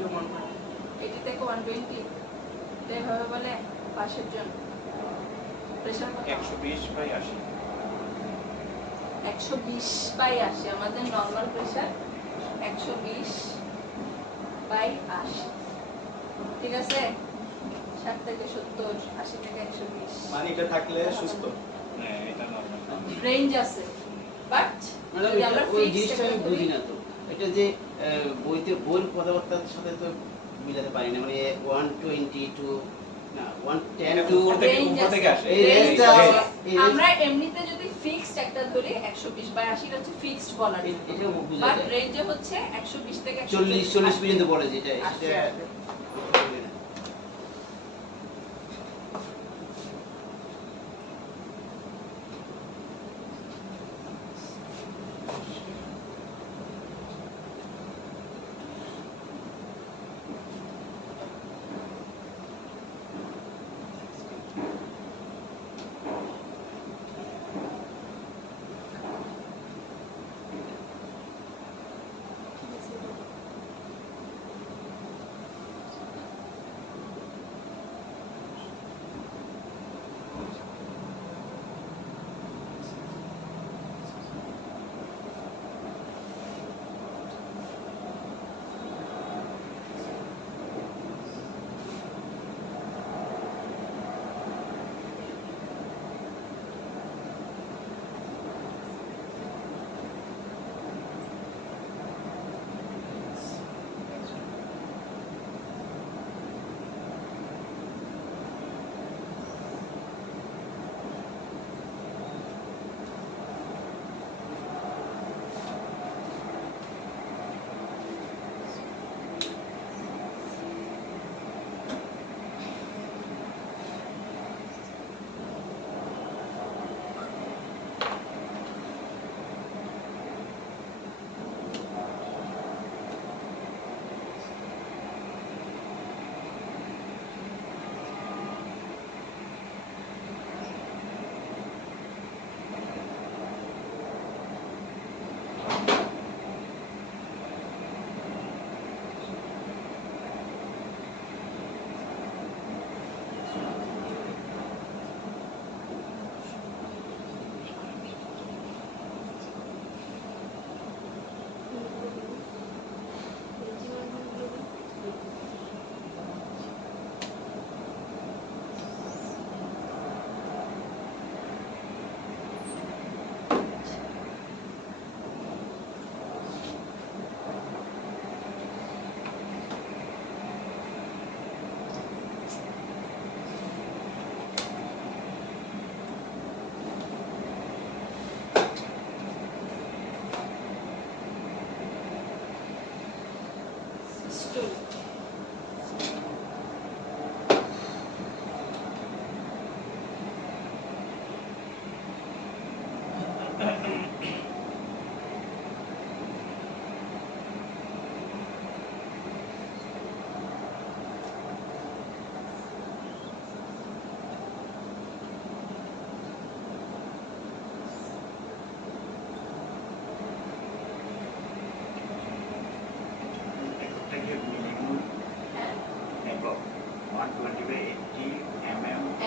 80 থেকে 120 এভাবে বলে পাশের জন্য প্রেসার কত 120/80 120/80 আমাদের নরমাল প্রেসার 120/80 ঠিক আছে 60 থেকে 70 80 থেকে 120 মানে এটা থাকলে সুস্থ হ্যাঁ এটা নরমাল রেঞ্জ আছে বাট যদি আমরা ওই ফিক্স জিনিসটা আমি বুঝি না তো এটা যে বইতে বইয়ের কথাবার্তার সাথে তো মিলাতে পারি না মানে 120 টু না 110 টু উপর থেকে আসে এই রেঞ্জটা আমরা এমনিতে যদি ফিক্সড একটা ধরি 120/80 এটা হচ্ছে ফিক্সড বলার এটা বুঝা বাট যায় রেঞ্জে হচ্ছে 120 থেকে 40 পর্যন্ত বলে যেটা আসবে, সেটা আসবে।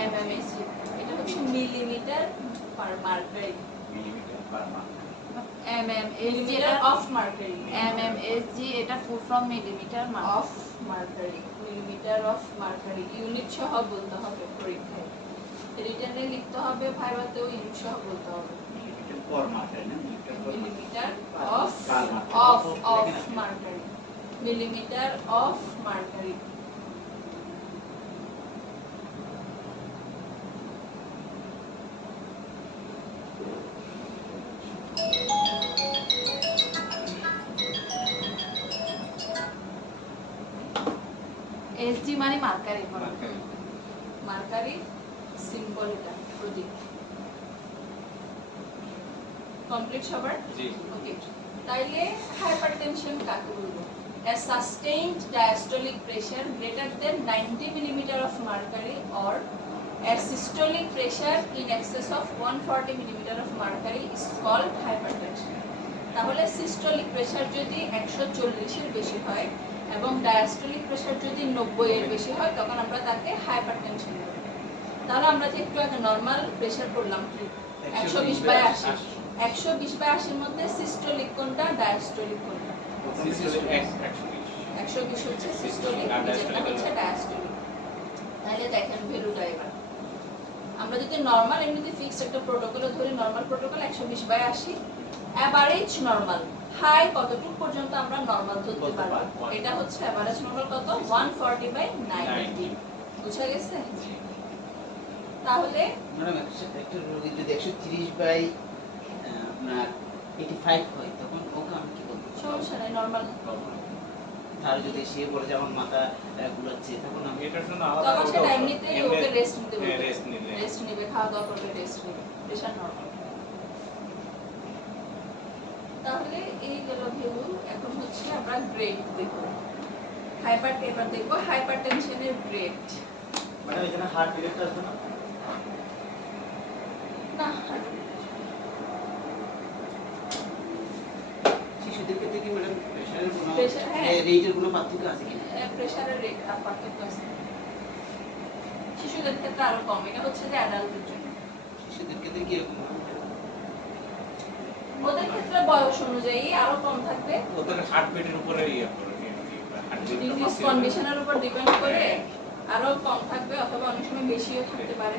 mmHg এটা হচ্ছে millimetre per mercury millimetre of mercury mmHg এটা full form millimetre of mercury millimetre of mercury unit সহ বলতে হবে পরীক্ষায় রিটেনে লিখতে হবে ভাইভাতেও ইউনিট সহ বলতে হবে millimetre of mercury millimetre of mercury SG মানে মার্কারি মার্কারি সিম্বল এটা প্রতীক কমপ্লিট সবার জি ওকে তাইলে হাইপারটেনশন কাকে বলবো a sustained diastolic pressure greater than 90 mm of mercury or a systolic pressure in excess of 140 mm of mercury is called hypertension তাহলে systolic pressure যদি 140 এর বেশি হয় এবং ডায়াস্টোলিক প্রেশার যদি 90 এর বেশি হয় তখন আমরা তাকে হাইপারটেনশন বলি। তাহলে আমরা যে একটু আগে নরমাল প্রেশার করলাম কি 120/80 120/80 এর মধ্যে সিস্টোলিক কোনটা ডায়াস্টোলিক কোনটা? 120 হচ্ছে সিস্টোলিক, যেটা হচ্ছে ডায়াস্টোলিক। তাহলে দেখেন ভ্যালুটা এবার আমরা যদি নরমাল এমনিতে ফিক্সড একটা প্রোটোকলে ধরি, normal protocol 120/80, average normal high কতটুকু পর্যন্ত আমরা নরমাল ধরতে বলতে পারবো? পারবো। এটা হচ্ছে এভারেজ নরমাল কত 140/90। বুঝা গেছে? তাহলে ম্যাডাম একটা রোগী যদি 130 আপনার 85 হয় তখন ওকে আমি কি বলবো? সমস্যা নাই, নরমাল। তার যদি সে বলে যে আমার মাথা ঘুরাচ্ছে তখন আমি এটার জন্য তখন আলাদা সেটা এমনিতেই ওকে রেস্ট নিতে বলবে। রেস্ট নিলে রেস্ট নেবে, খাওয়া দাওয়া করবে, রেস্ট নেবে, প্রেশার নরমাল। তাহলে এই গেল ভ্যালু। এখন হচ্ছে আমরা গ্রেড দেখব। এবার দেখব হাইপারটেনশনের গ্রেড। ম্যাডাম এখানে হার্ট রেট আসবে না? না, শিশুদের ক্ষেত্রে কি ম্যাডাম প্রেশারের কোনো Pressure, হ্যাঁ। রেটের কোনো পার্থক্য আছে কি? প্রেশারের রেট পার্থক্য আছে। শিশুদের ক্ষেত্রে আরো কম, এটা হচ্ছে যে অ্যাডাল্টের জন্য। শিশুদের ক্ষেত্রে কি রকম? ওদের ক্ষেত্রে বয়স অনুযায়ী আরো কম থাকবে, ওদের হার্টবিটের উপরে ইয়ে করে ডিজিজ কন্ডিশনের উপর ডিপেন্ড করে আরো কম থাকবে, অথবা অনেক সময় বেশিও থাকতে পারে,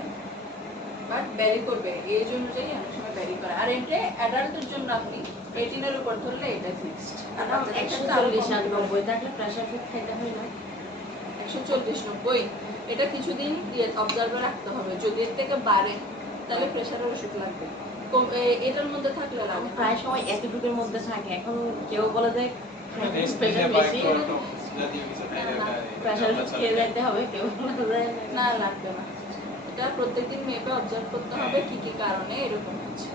বাট ভ্যারি করবে এজ অনুযায়ী, অনেক সময় ভ্যারি করে। আর এটা অ্যাডাল্টের জন্য আপনি 18 এর উপর ধরলে এটা ফিক্সড। আর বাচ্চাদের ক্ষেত্রে আরো 140 আর কম। 90 থাকলে প্রেশার ফিট খাইতে হয় না? 140-90 এটা কিছুদিন অবজার্ভে রাখতে হবে। যদি এর থেকে বাড়ে তাহলে প্রেশারের ওষুধ লাগবে। এটার মধ্যে থাকলে লাগবে না। প্রায় সময় এতটুকুর মধ্যে থাকে। এখন কেউ বলে যে প্রেশার বেশি, প্রেশার খেয়ে যেতে হবে, কেউ বলে যে না, লাগবে না। এটা প্রত্যেকদিন মেপে অবজার্ভ করতে হবে কি কি কারণে এরকম হচ্ছে।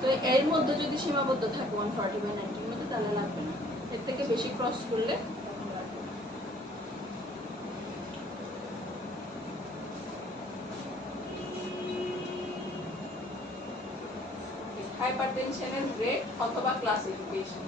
তো এর মধ্যে যদি সীমাবদ্ধ থাকে 140/90 এর মধ্যে, তাহলে লাগবে না। এর থেকে বেশি ক্রস করলে তখন লাগবে না। হাইপারটেনশনের গ্রেড অথবা ক্লাসিফিকেশন।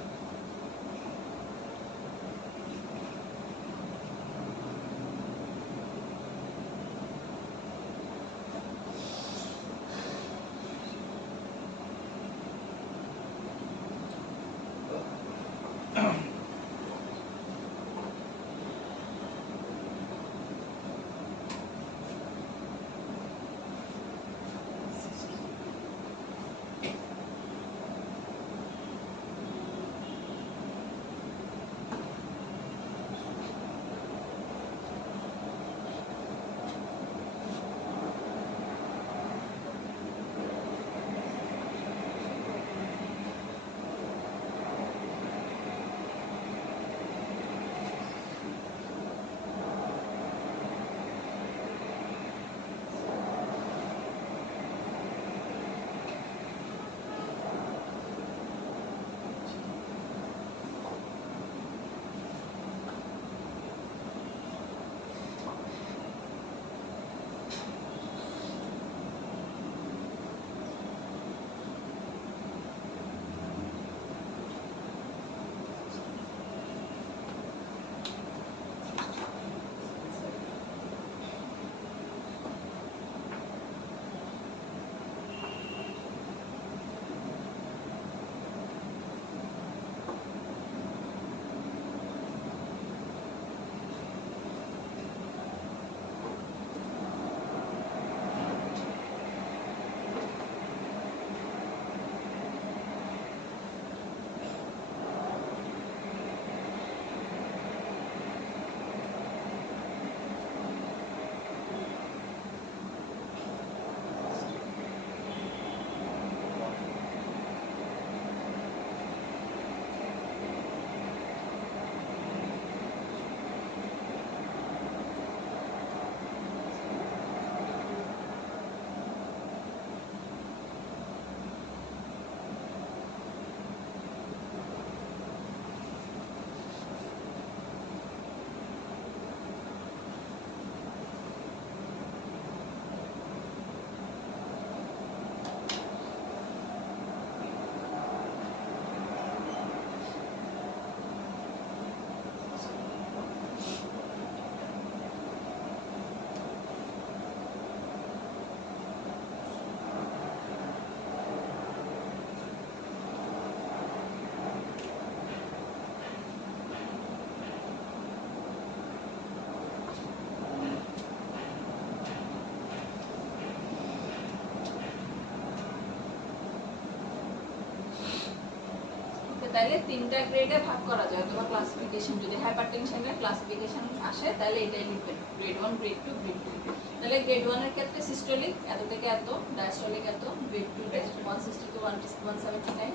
তাহলে তিনটা গ্রেডে ভাগ করা যায়, অথবা ক্লাসিফিকেশন যদি হাইপারটেনশনের ক্লাসিফিকেশন আসে তাহলে এটাই লিখবেন, গ্রেড 1, গ্রেড 2, গ্রেড 3। তাহলে গ্রেড 1 এর ক্ষেত্রে সিস্টোলিক এত থেকে এত, ডায়াস্টোলিক এত, গ্রেড 2 তে 160 to 179,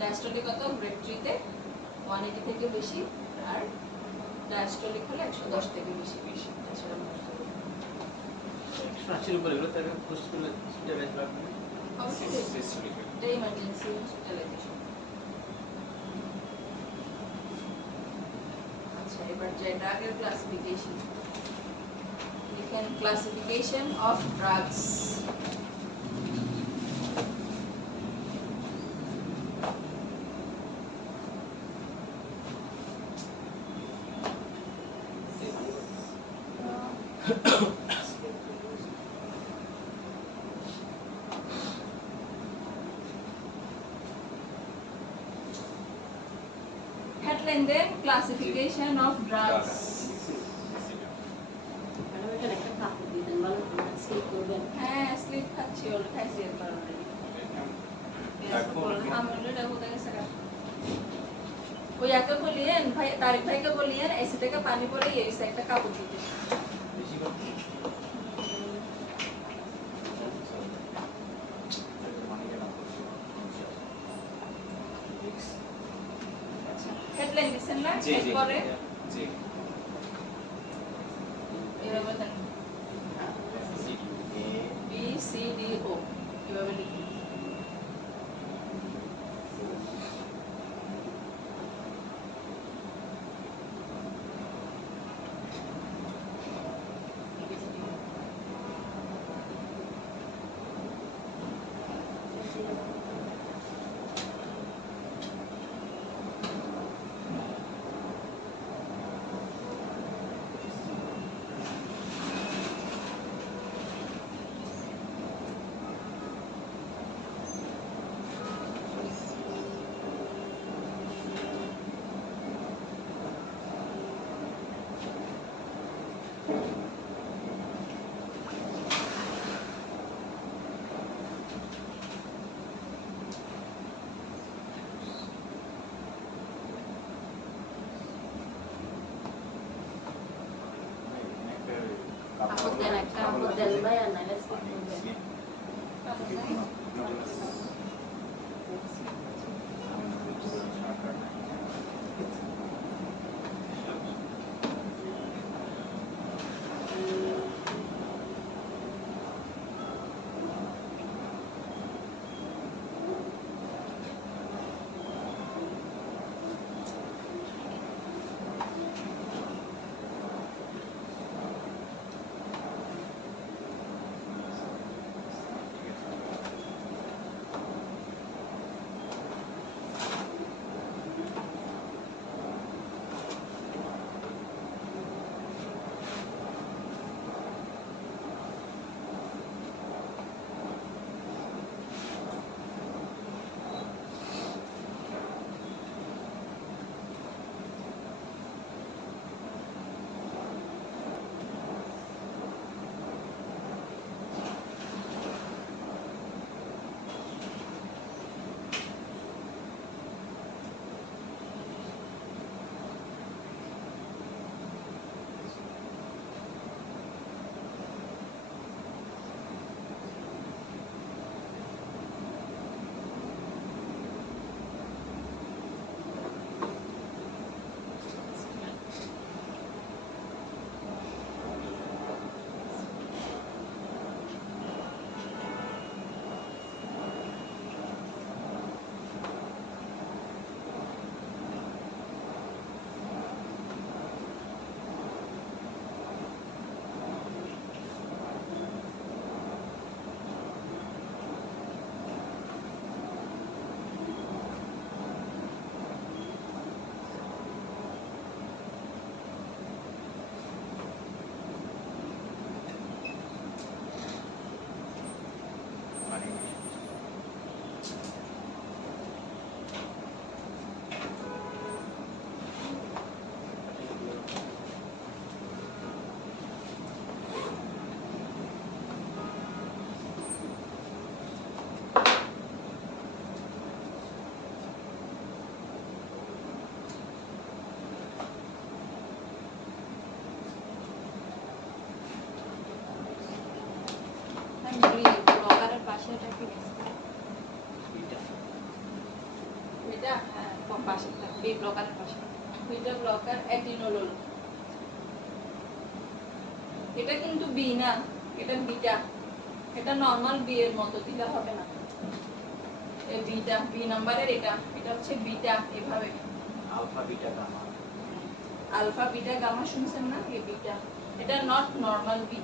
ডায়াস্টোলিক কত, গ্রেড 3 তে 180 থেকে বেশি, আর ডায়াস্টোলিক হলে 110 থেকে বেশি। তাছাড়া 180 উপরে গেলে তাকে হসপিটালাইজ রাখবেন। অবশ্যই সিস্টেমিক এটা ইমার্জেন্সি হসপিটালাইজেশন। আচ্ছা, এবার যে ড্রাগের ক্লাসিফিকেশন লিখেন, classification of drugs. Headline then, classification of drugs. Madam এখানে একটা কাপড় দিতেন, ভালো করে স্লিপ করবেন। হ্যাঁ, স্লিপ খাচ্ছি, ওর খাইছি একবার already। আমলে ডাকো তাকে সারা। ওই একে বলিয়েন ভাই, তারিক ভাইকে বলিয়েন এসি থেকে পানি পড়ে এই সাইডটা কাপড় দিতে। বেশি করে হেডলাইন দিছেন না? জি জি এরপরে জি এভাবে দেন, এ B C D O এভাবে লিখুন। কাপড় দেন, একটা কাপড় দেন ভাই, আর নাহলে স্লিপ করবেন। এটা কিন্তু বি না, এটা বিটা। এটা নরমাল বি এর মতো দিলে হবে না। এই বিটা, বি নাম্বারের এটা হচ্ছে বিটা, এভাবে alpha beta gamma. Alpha beta gamma শুনছেন না, এই বিটা। এটা নট নরমাল বি।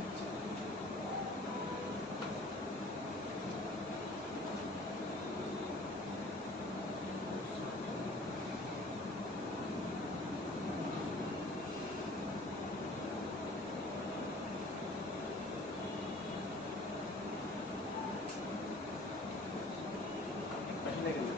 আসলে কিন্তু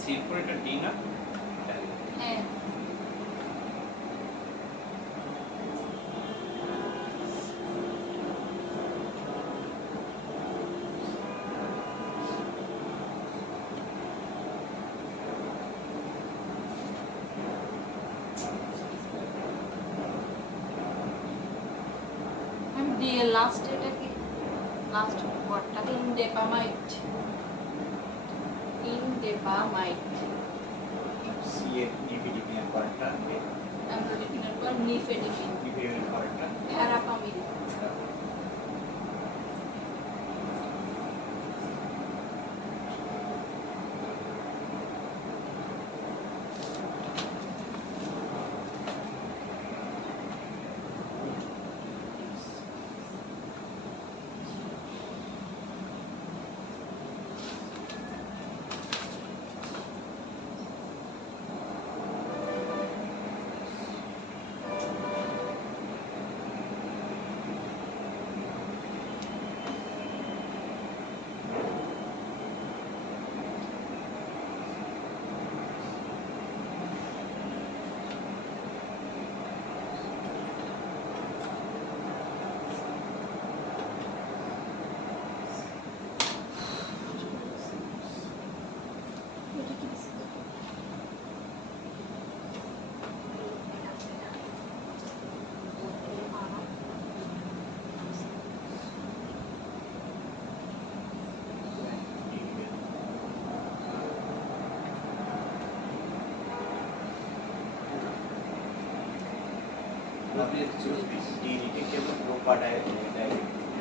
সির পর এটা ডি না? হ্যাঁ, ডি এর লাস্ট, এটা কি লাস্ট ওয়ার্ডটা? ইনডেপামাইট, ইনডেপামাইট। সি এর নিফেডিপিনের পরেরটা, অ্যামলোডিপিনের পর নিফেডিপিন, নিফেডিপিনের পরেরটা। ভ্যারাপামিল।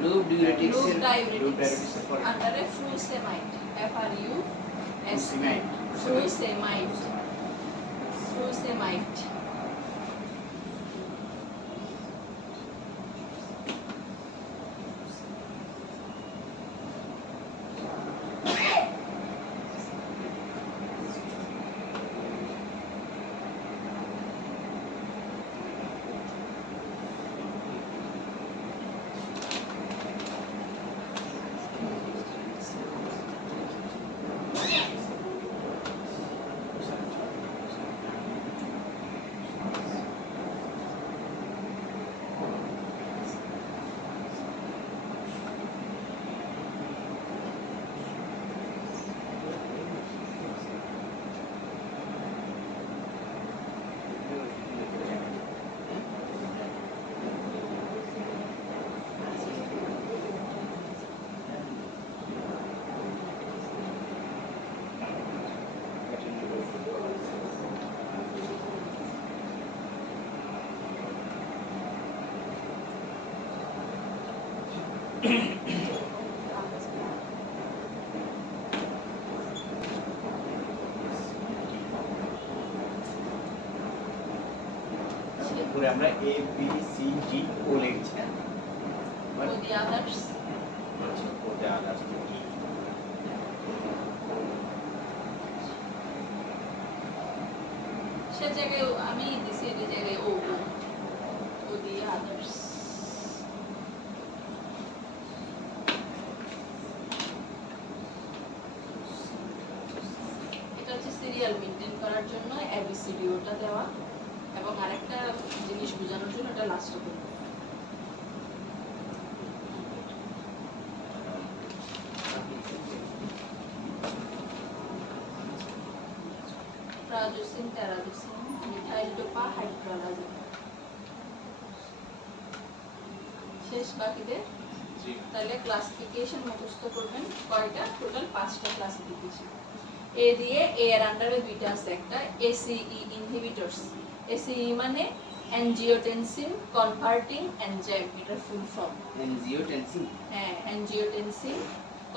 লুপ ডিউরেটিক্স লুপ এর ডাইউরেটিক্স আন্ডারে ফ্রুসেমাইড, FRU ফ্রুসেমাইড, ফ্রুসেমাইড। তারপরে আমরা এ বি সি ডি ও লিখছি না For the others, ওটা আদার্স ই সে জায়গায় আমি দিছি এটা জায়গায় ও for the others. এটা হচ্ছে সিরিয়াল মেনটেন করার জন্য এবিসিডি ওটা দেওয়া এবং আরেকটা জিনিস বোঝানোর জন্য এটা লাস্টে দেওয়া। ট্রাজোসিন, টেরাজোসিন, মিথাইল ডোপা, হাইড্রোলাজিন। শেষ বাকিদের জি তাহলে ক্লাসিফিকেশন মুখস্থ করবেন কয়টা? টোটাল 5টা ক্লাসিফিকেশন। এ দিয়ে এ এর আন্ডারে দুইটা আছে, একটা এসিই ইনহিবিটরস। এসিই মানে অ্যানজিওটেনসিন কনভার্টিং এনজাইম, এটার ফুল ফর্ম। এনজিওটেনসিন। হ্যাঁ, angiotensin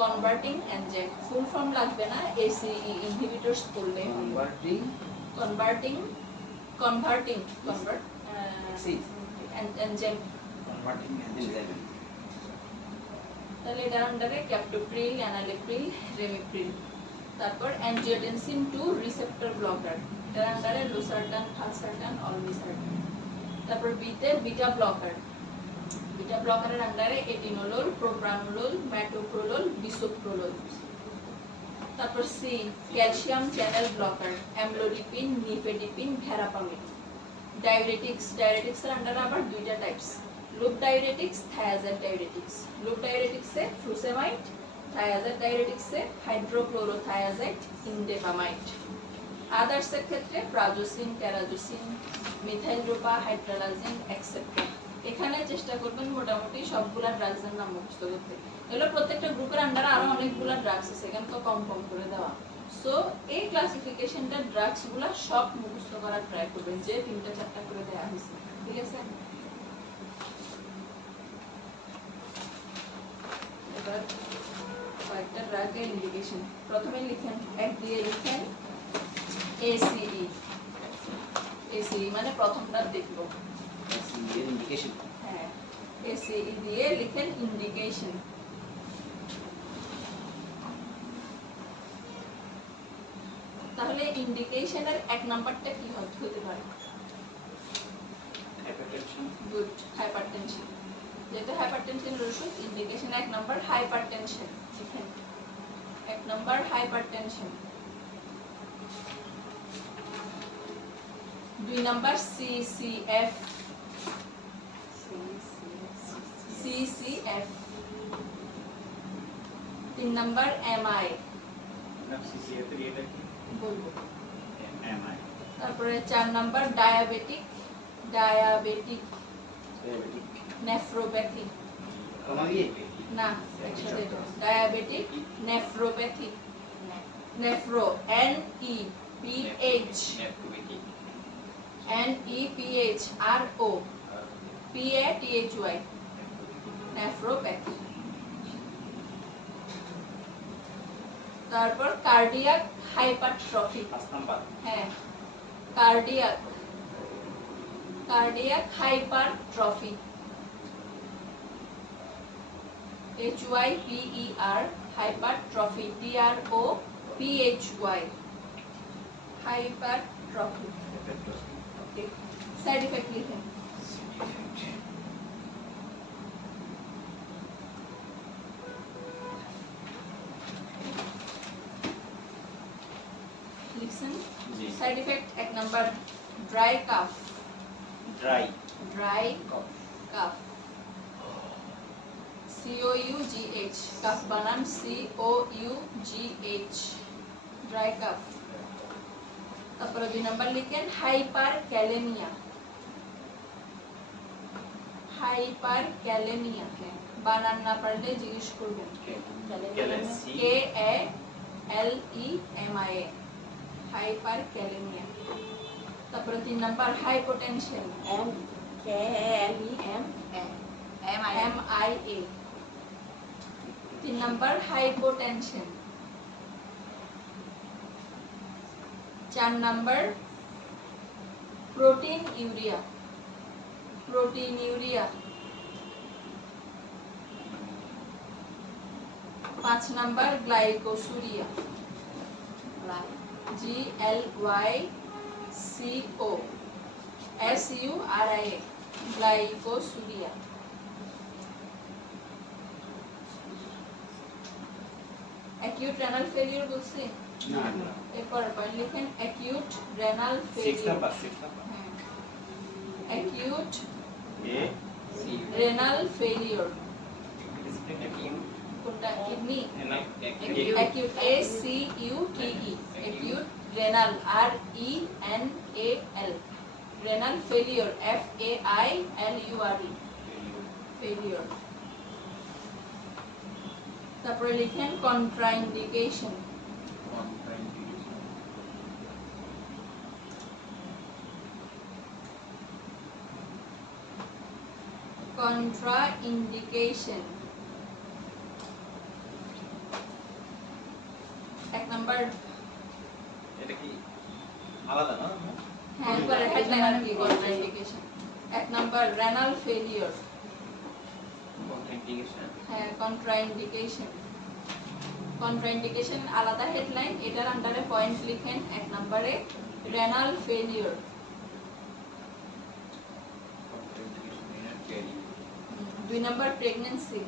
converting enzyme, full form লাগবে না, এসিই ইনহিবিটরস পড়লে converting convert axis enzyme. Converting enzyme. তাহলে এটার আন্ডারে ক্যাপটোপ্রিল, অ্যানালিপ্রিল, রেমিপ্রিল। তারপর অ্যানজিওটেনসিন 2 রিসেপ্টর ব্লকার, এটার আন্ডারে লোসারটান, ভালসারটান, অলমিসারটান। তারপর বিতে বিটা ব্লকার, বিটা ব্লকারের আন্ডারে এটিনোলোল, প্রোপ্রানোলোল, ম্যাটোপ্রোলোল, বিসোপ্রোলোল। তারপর C calcium channel blocker, amlodipine, nifedipine, verapamil. ডাইউরেটিক্সের আন্ডারে আবার দুইটা types, loop diuretics, thiazide diuretics. Loop ডাইউরেটিক্সে ফ্লুসেমাইড, থায়াজাইড ডাইউরেটিক্সে হাইড্রোক্লোরোথায়াজাইড, ইনডেপামাইড। আদার্সের ক্ষেত্রে prazosin, terazosin, methyl dopa, hydralazine, etcetera. এখানে চেষ্টা করবেন মোটামুটি সবগুলা ড্রাগসের নাম মুখস্থ করতে। এগুলো প্রত্যেকটা গ্রুপের আন্ডারে আরো অনেকগুলা ড্রাগস আছে, এখানে তো কম কম করে দেওয়া। সো এই ক্লাসিফিকেশনটা ড্রাগসগুলা সব মুখস্থ করার ট্রাই করবেন, যে 3টা-4টা করে দেওয়া হয়েছে, ঠিক আছে? এবার কয়েকটা ড্রাগের ইন্ডিকেশন। প্রথমে লিখেন, এক দিয়ে লিখেন এসিই। এসিই মানে প্রথমটা দেখব। এর ইন্ডিকেশন। হ্যাঁ, এসিই দিয়ে লিখেন ইন্ডিকেশন। তাহলে ইন্ডিকেশনের 1 নাম্বারটা কি হতে পারে? Hypertension good, hypertension. যেটা হাইপারটেনশনের ওষুধ, ইন্ডিকেশন 1 নাম্বার হাইপারটেনশন। লিখেন 1 number hypertension. 2 number CCF, CCF. 3 number MI, না সিসিএফ এর এটা কি বলবো। এমআই তারপরে 4 number diabetic, diabetic diabetic. Nephropathy. Comma দিয়ে না, একসাথে diabetic nephropathy. Nephro N E P H, N E P H R O P A T H Y, nephropathy. তারপর কার্ডিয়াক হাইপারট্রফি। 5 নাম্বার হ্যাঁ, cardiac hypertrophy, HYPER, hypertrophy, TROPHY, hypertrophy. Okay, side effect লিখেন। লিখছেন? জি side effect 1 number dry cough, dry dry cough, COUGH, cough বানান COUGH, dry cough. তারপরে 2 number লিখেন hyper kalaemia, hyper kalaemia. বানান না পারলে জিজ্ঞেস করবেন। KALEMIA, hyperkalemia. তারপরে 3 নাম্বার hypotension, MIA, number hypotension, 4 number proteinuria, 5 number glycosuria, GLYCOSURIA, glycosuria. Acute renal failure বলছি, না এরপর পয়েন্ট লিখেন acute renal 6 failure. Number 6 number acute a renal failure, acute কোনটা? Kidney. renal acute ACUTE, acute renal RENAL, renal failure FAILURE, failure. তারপরে লিখেন contraindication, contraindication. 1 number, এটা কি আলাদা না? হ্যাঁ একবার হেডলাইন আর কি contraindication. 1 number renal failure, Contraindication. হ্যাঁ কন্ট্রাইন্ডিকেশন। কন্ট্রাইন্ডিকেশন আলাদা হেডলাইন, এটার আন্ডারে পয়েন্ট লিখেন। 1 নম্বরে renal failure, Contraindication renal failure. 2 number pregnancy,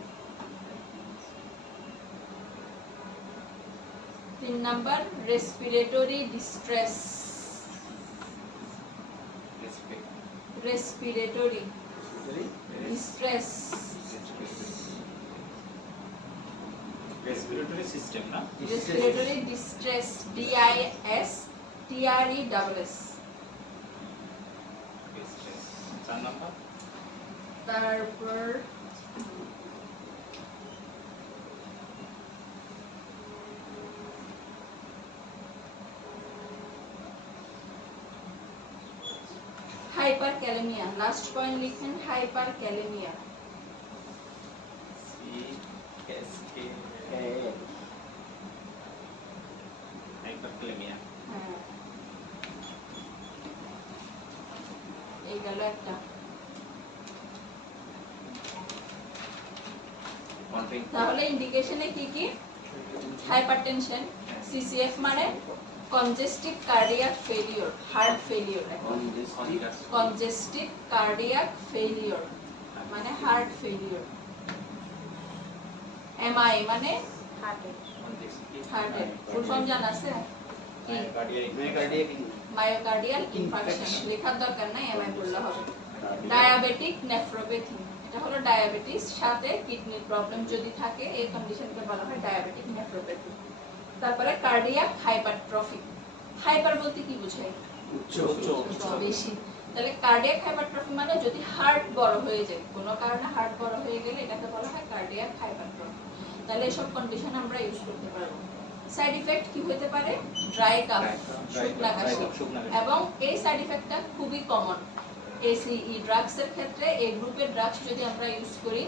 3 number respiratory distress, Respect. Respiratory distress, Respiratory system না? Respiratory distress DISTRESS। Distress. 4 number তারপর হাইপার ক্যালেমিয়া, লাস্ট পয়েন্ট লিখেন hyperkalaemia. CSK hyperkalemia. হ্যাঁ এই গেল একটা। Contraindication. তাহলে ইন্ডিকেশনে কি কি? হাইপারটেনশন, CCF মানে congestive cardiac failure, heart failure. Congestive cardiac failure মানে হার্ট ফেলিওর। MI মানে হার্টের ফুল ফর্ম জানা আছে? মায়োকার্ডিয়াল ইনফারকশন, লেখার দরকার নাই, MI বললে হবে। ডায়াবেটিক নেফ্রোপ্যাথি, এটা হলো ডায়াবেটিস সাথে কিডনির প্রবলেম যদি থাকে এই কন্ডিশনকে বলা হয় ডায়াবেটিক নেফ্রোপ্যাথি। তারপরে কার্ডিয়াক হাইপারট্রফি, হাইপার বলতে কি বোঝায়? উচ্চ, বেশি। তাহলে কার্ডিয়াক হাইপারট্রফি মানে যদি হার্ট বড় হয়ে যায়, কোনো কারণে হার্ট বড় হয়ে গেলে এটাকে বলা হয় কার্ডিয়াক হাইপারট্রফি। তাহলে এসব কন্ডিশন আমরা ইউজ করতে পারবো। সাইড ইফেক্ট কি হতে পারে? ড্রাই কাফ, শুকনা কাশি, এবং এই সাইড ইফেক্টটা খুবই কমন। ACE ড্রাগসের ক্ষেত্রে এই গ্রুপের ড্রাগস যদি আমরা ইউজ করি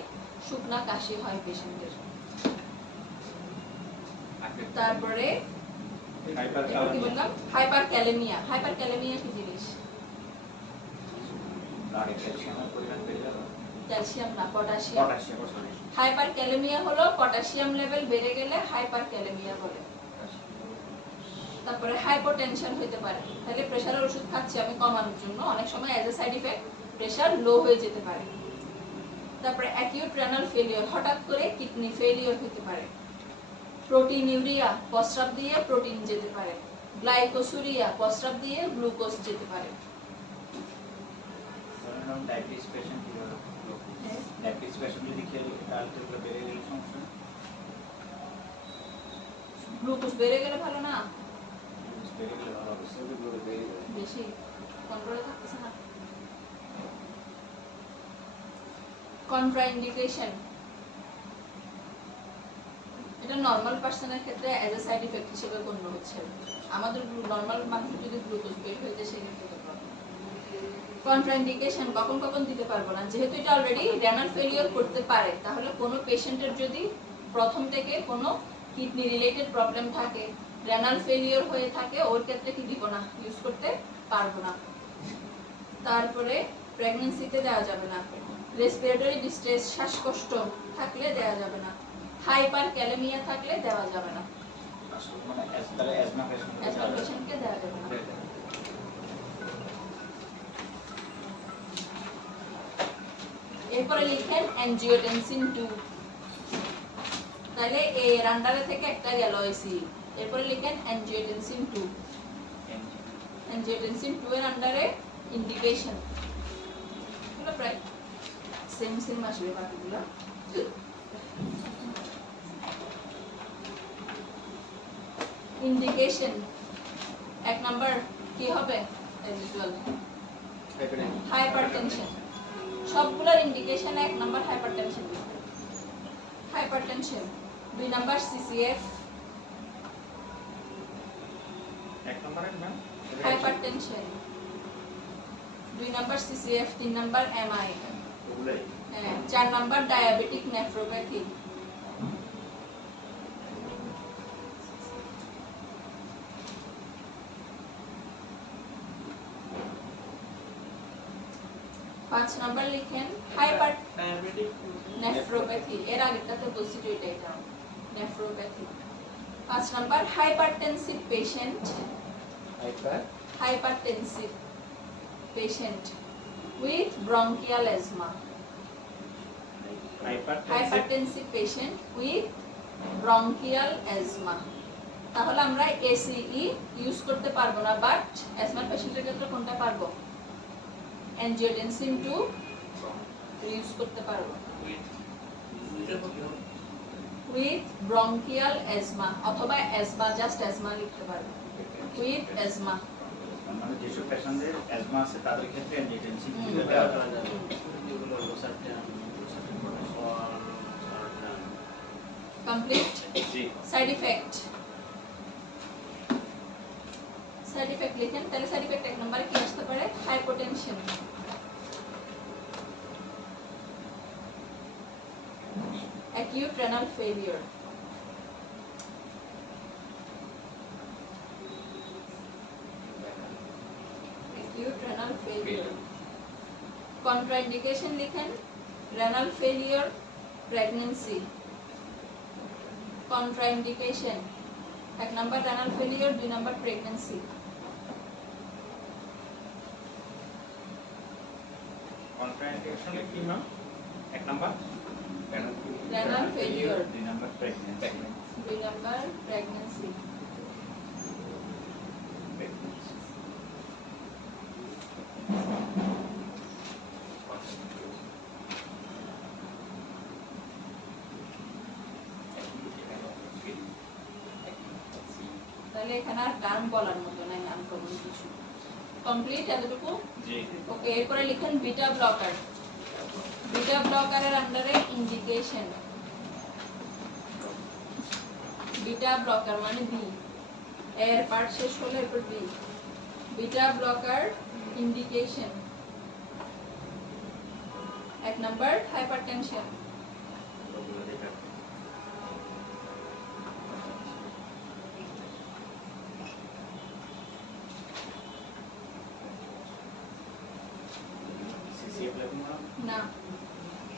শুকনা কাশি হয় পেশেন্টের। তারপরে কি বললাম? হাইপার ক্যালেমিয়া, হাইপার ক্যালেমিয়া কি জিনিস? ক্যালসিয়াম না, পটাশিয়াম। হাইপার ক্যালেমিয়া হলো পটাশিয়াম লেভেল বেড়ে গেলে হাইপার ক্যালেমিয়া বলে। তারপরে হাইপোটেনশন হতে পারে, তাহলে প্রেসারের ওষুধ খাচ্ছি আমি কমানোর জন্য, অনেক সময় as a side effect pressure low হয়ে যেতে পারে। তারপরে অ্যাকিউট রেনাল ফেলিওর, হঠাৎ করে কিডনি ফেলিওর হতে পারে। প্রোটিন ইউরিয়া, প্রস্রাব দিয়ে প্রোটিন যেতে পারে। গ্লাইকোসুরিয়া, প্রস্রাব দিয়ে গ্লুকোজ যেতে পারে। ডায়াবেটিস পেশেন্ট কি হলো? ডায়াবেটিস পেশেন্ট যদি খেলে তাহলে তো বেড়ে গেলে সমস্যা। গ্লুকোজ বেড়ে গেলে ভালো না, বেড়ে গেলে ভালো হবে। বেশি কন্ট্রোলে থাকতেছে না। কন্ট্রাইন্ডিকেশন, এটা নরমাল পার্সনের ক্ষেত্রে অ্যাজ এ সাইড ইফেক্ট হিসেবে গণ্য হচ্ছে। আমাদের নরমাল মানুষ যদি গ্লুকোজ বের হয়ে যায় সেক্ষেত্রে কন্ট্রাইন্ডিকেশন কখন কখন দিতে পারবো না, যেহেতু এটা অলরেডি রেনাল ফেলিওর করতে পারে। তাহলে কোনো পেশেন্টের যদি প্রথম থেকে কোনো কিডনি রিলেটেড প্রবলেম থাকে, রেনাল ফেলিওর হয়ে থাকে, ওর ক্ষেত্রে কি দিব না, ইউজ করতে পারবো না। তারপরে প্রেগন্যান্সিতে দেওয়া যাবে না। রেসপিরেটরি ডিস্ট্রেস, শ্বাসকষ্ট থাকলে দেওয়া যাবে না। হাইপার ক্যালেমিয়া থাকলে দেওয়া যাবে না। আসলে মানে তাহলে অ্যাজমা অ্যাজমা পেশেন্টকে দেওয়া যাবে না। এরপরে লিখেন অ্যানজিওটেনসিন 2। তাহলে এর আন্ডারে থেকে একটা গেল এসি। এরপরে লিখেন অ্যানজিওটেনসিন 2। অ্যানজিওটেনসিন 2 এর আন্ডারে ইন্ডিকেশন এগুলো প্রায় সেম সেম আসবে বাকিগুলো। ইন্ডিকেশন এক নাম্বার কি হবে, অ্যাজ ইউজুয়াল হাইপারটেনশন। সবগুলোর ইন্ডিকেশন এক number hypertension. Hypertension 2 number CCF, এক নম্বরে ma'am hypertension 2 number CCF, 3 number MI, ওগুলাই 4 নাম্বার ডায়াবেটিক নেফ্রোপ্যাথি। পাঁচ নাম্বার লিখেন হাইপার নেফ্রোপ্যাথি। এর আগেরটাতে বলছি তো এটা nephropathy. 5 number hypertensive patient, hypertensive patient with bronchial asthma, hypertensive patient with bronchial asthma। তাহলে আমরা এসিই ইউজ করতে পারবো না, বাট অ্যাজমা পেশেন্টের ক্ষেত্রে কোনটা পারবো, অ্যানজিওটেনসিন 2 ইউজ করতে পারবো। উইথ ব্রঙ্কিয়াল অ্যাজমা অথবা অ্যাজমা, জাস্ট অ্যাজমা লিখতে পারবো, উইথ অ্যাজমা। মানে যেসব পেশেন্টদের অ্যাজমা আছে তাদের ক্ষেত্রে অ্যানজিওটেনসিন কমপ্লিট। জি সাইড ইফেক্ট, সাইড ইফেক্ট লিখেন। তাহলে সাইড ইফেক্ট এক নম্বরে কি আসতে পারে, hypotension, acute renal failure, acute renal failure। contraindication লিখেন, renal failure, pregnancy। contraindication এক number renal failure, 2 number pregnancy। Contraindication কি ম্যাম, এক number renal failure, 2 number pregnancy 2 number pregnancy। তাহলে এখানে আর টার্ম বলার মতো নাই, আনকমন কিছু। কমপ্লিট এতটুকু। জি ওকে, এরপরে লিখেন বিটা ব্লকার। বিটা ব্লকারের আন্ডারে ইন্ডিকেশন, বিটা ব্লকার মানে বি, এর পার্ট শেষ হলে এরপর বি। বিটা ব্লকার ইন্ডিকেশন এক নাম্বার হাইপারটেনশন, সিসিএফ লেখুন ম্যাম না।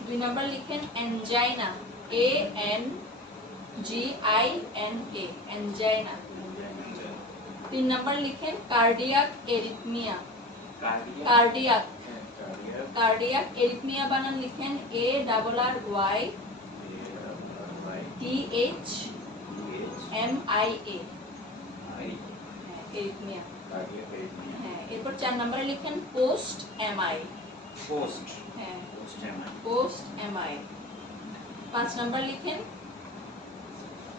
2 নাম্বার লিখেন angina, A N G I N A, angina. 3 number লিখেন cardiac arrhythmia, cardiac, cardiac arrhythmia বানান লিখেন A double R Y T H M I A, arrhythmia. হ্যাঁ, এরপর 4 নম্বরে লিখেন পোস্ট এমআই, পোস্ট হ্যাঁ পোস্ট এমআই পোস্ট এমআই। 5 নম্বর লিখেন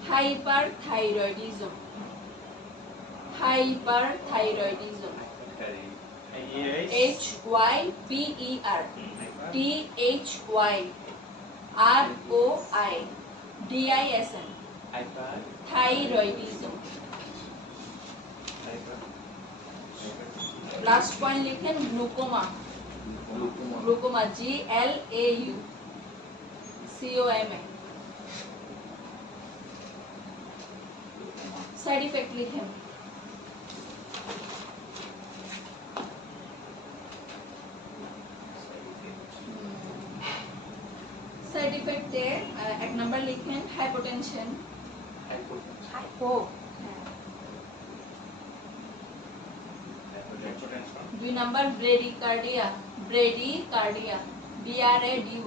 hyperthyroidism, hyperthyroidism, H Y P E R T H Y R O I D I S M, thyroidism. Last point লিখেন glaucoma, glaucoma G L A U C O M A, side effect লিখেন। Side ইফেক্টে এক number লিখেন hypotension. Hypo দুই number bradycardia. Bradycardia, BRADY,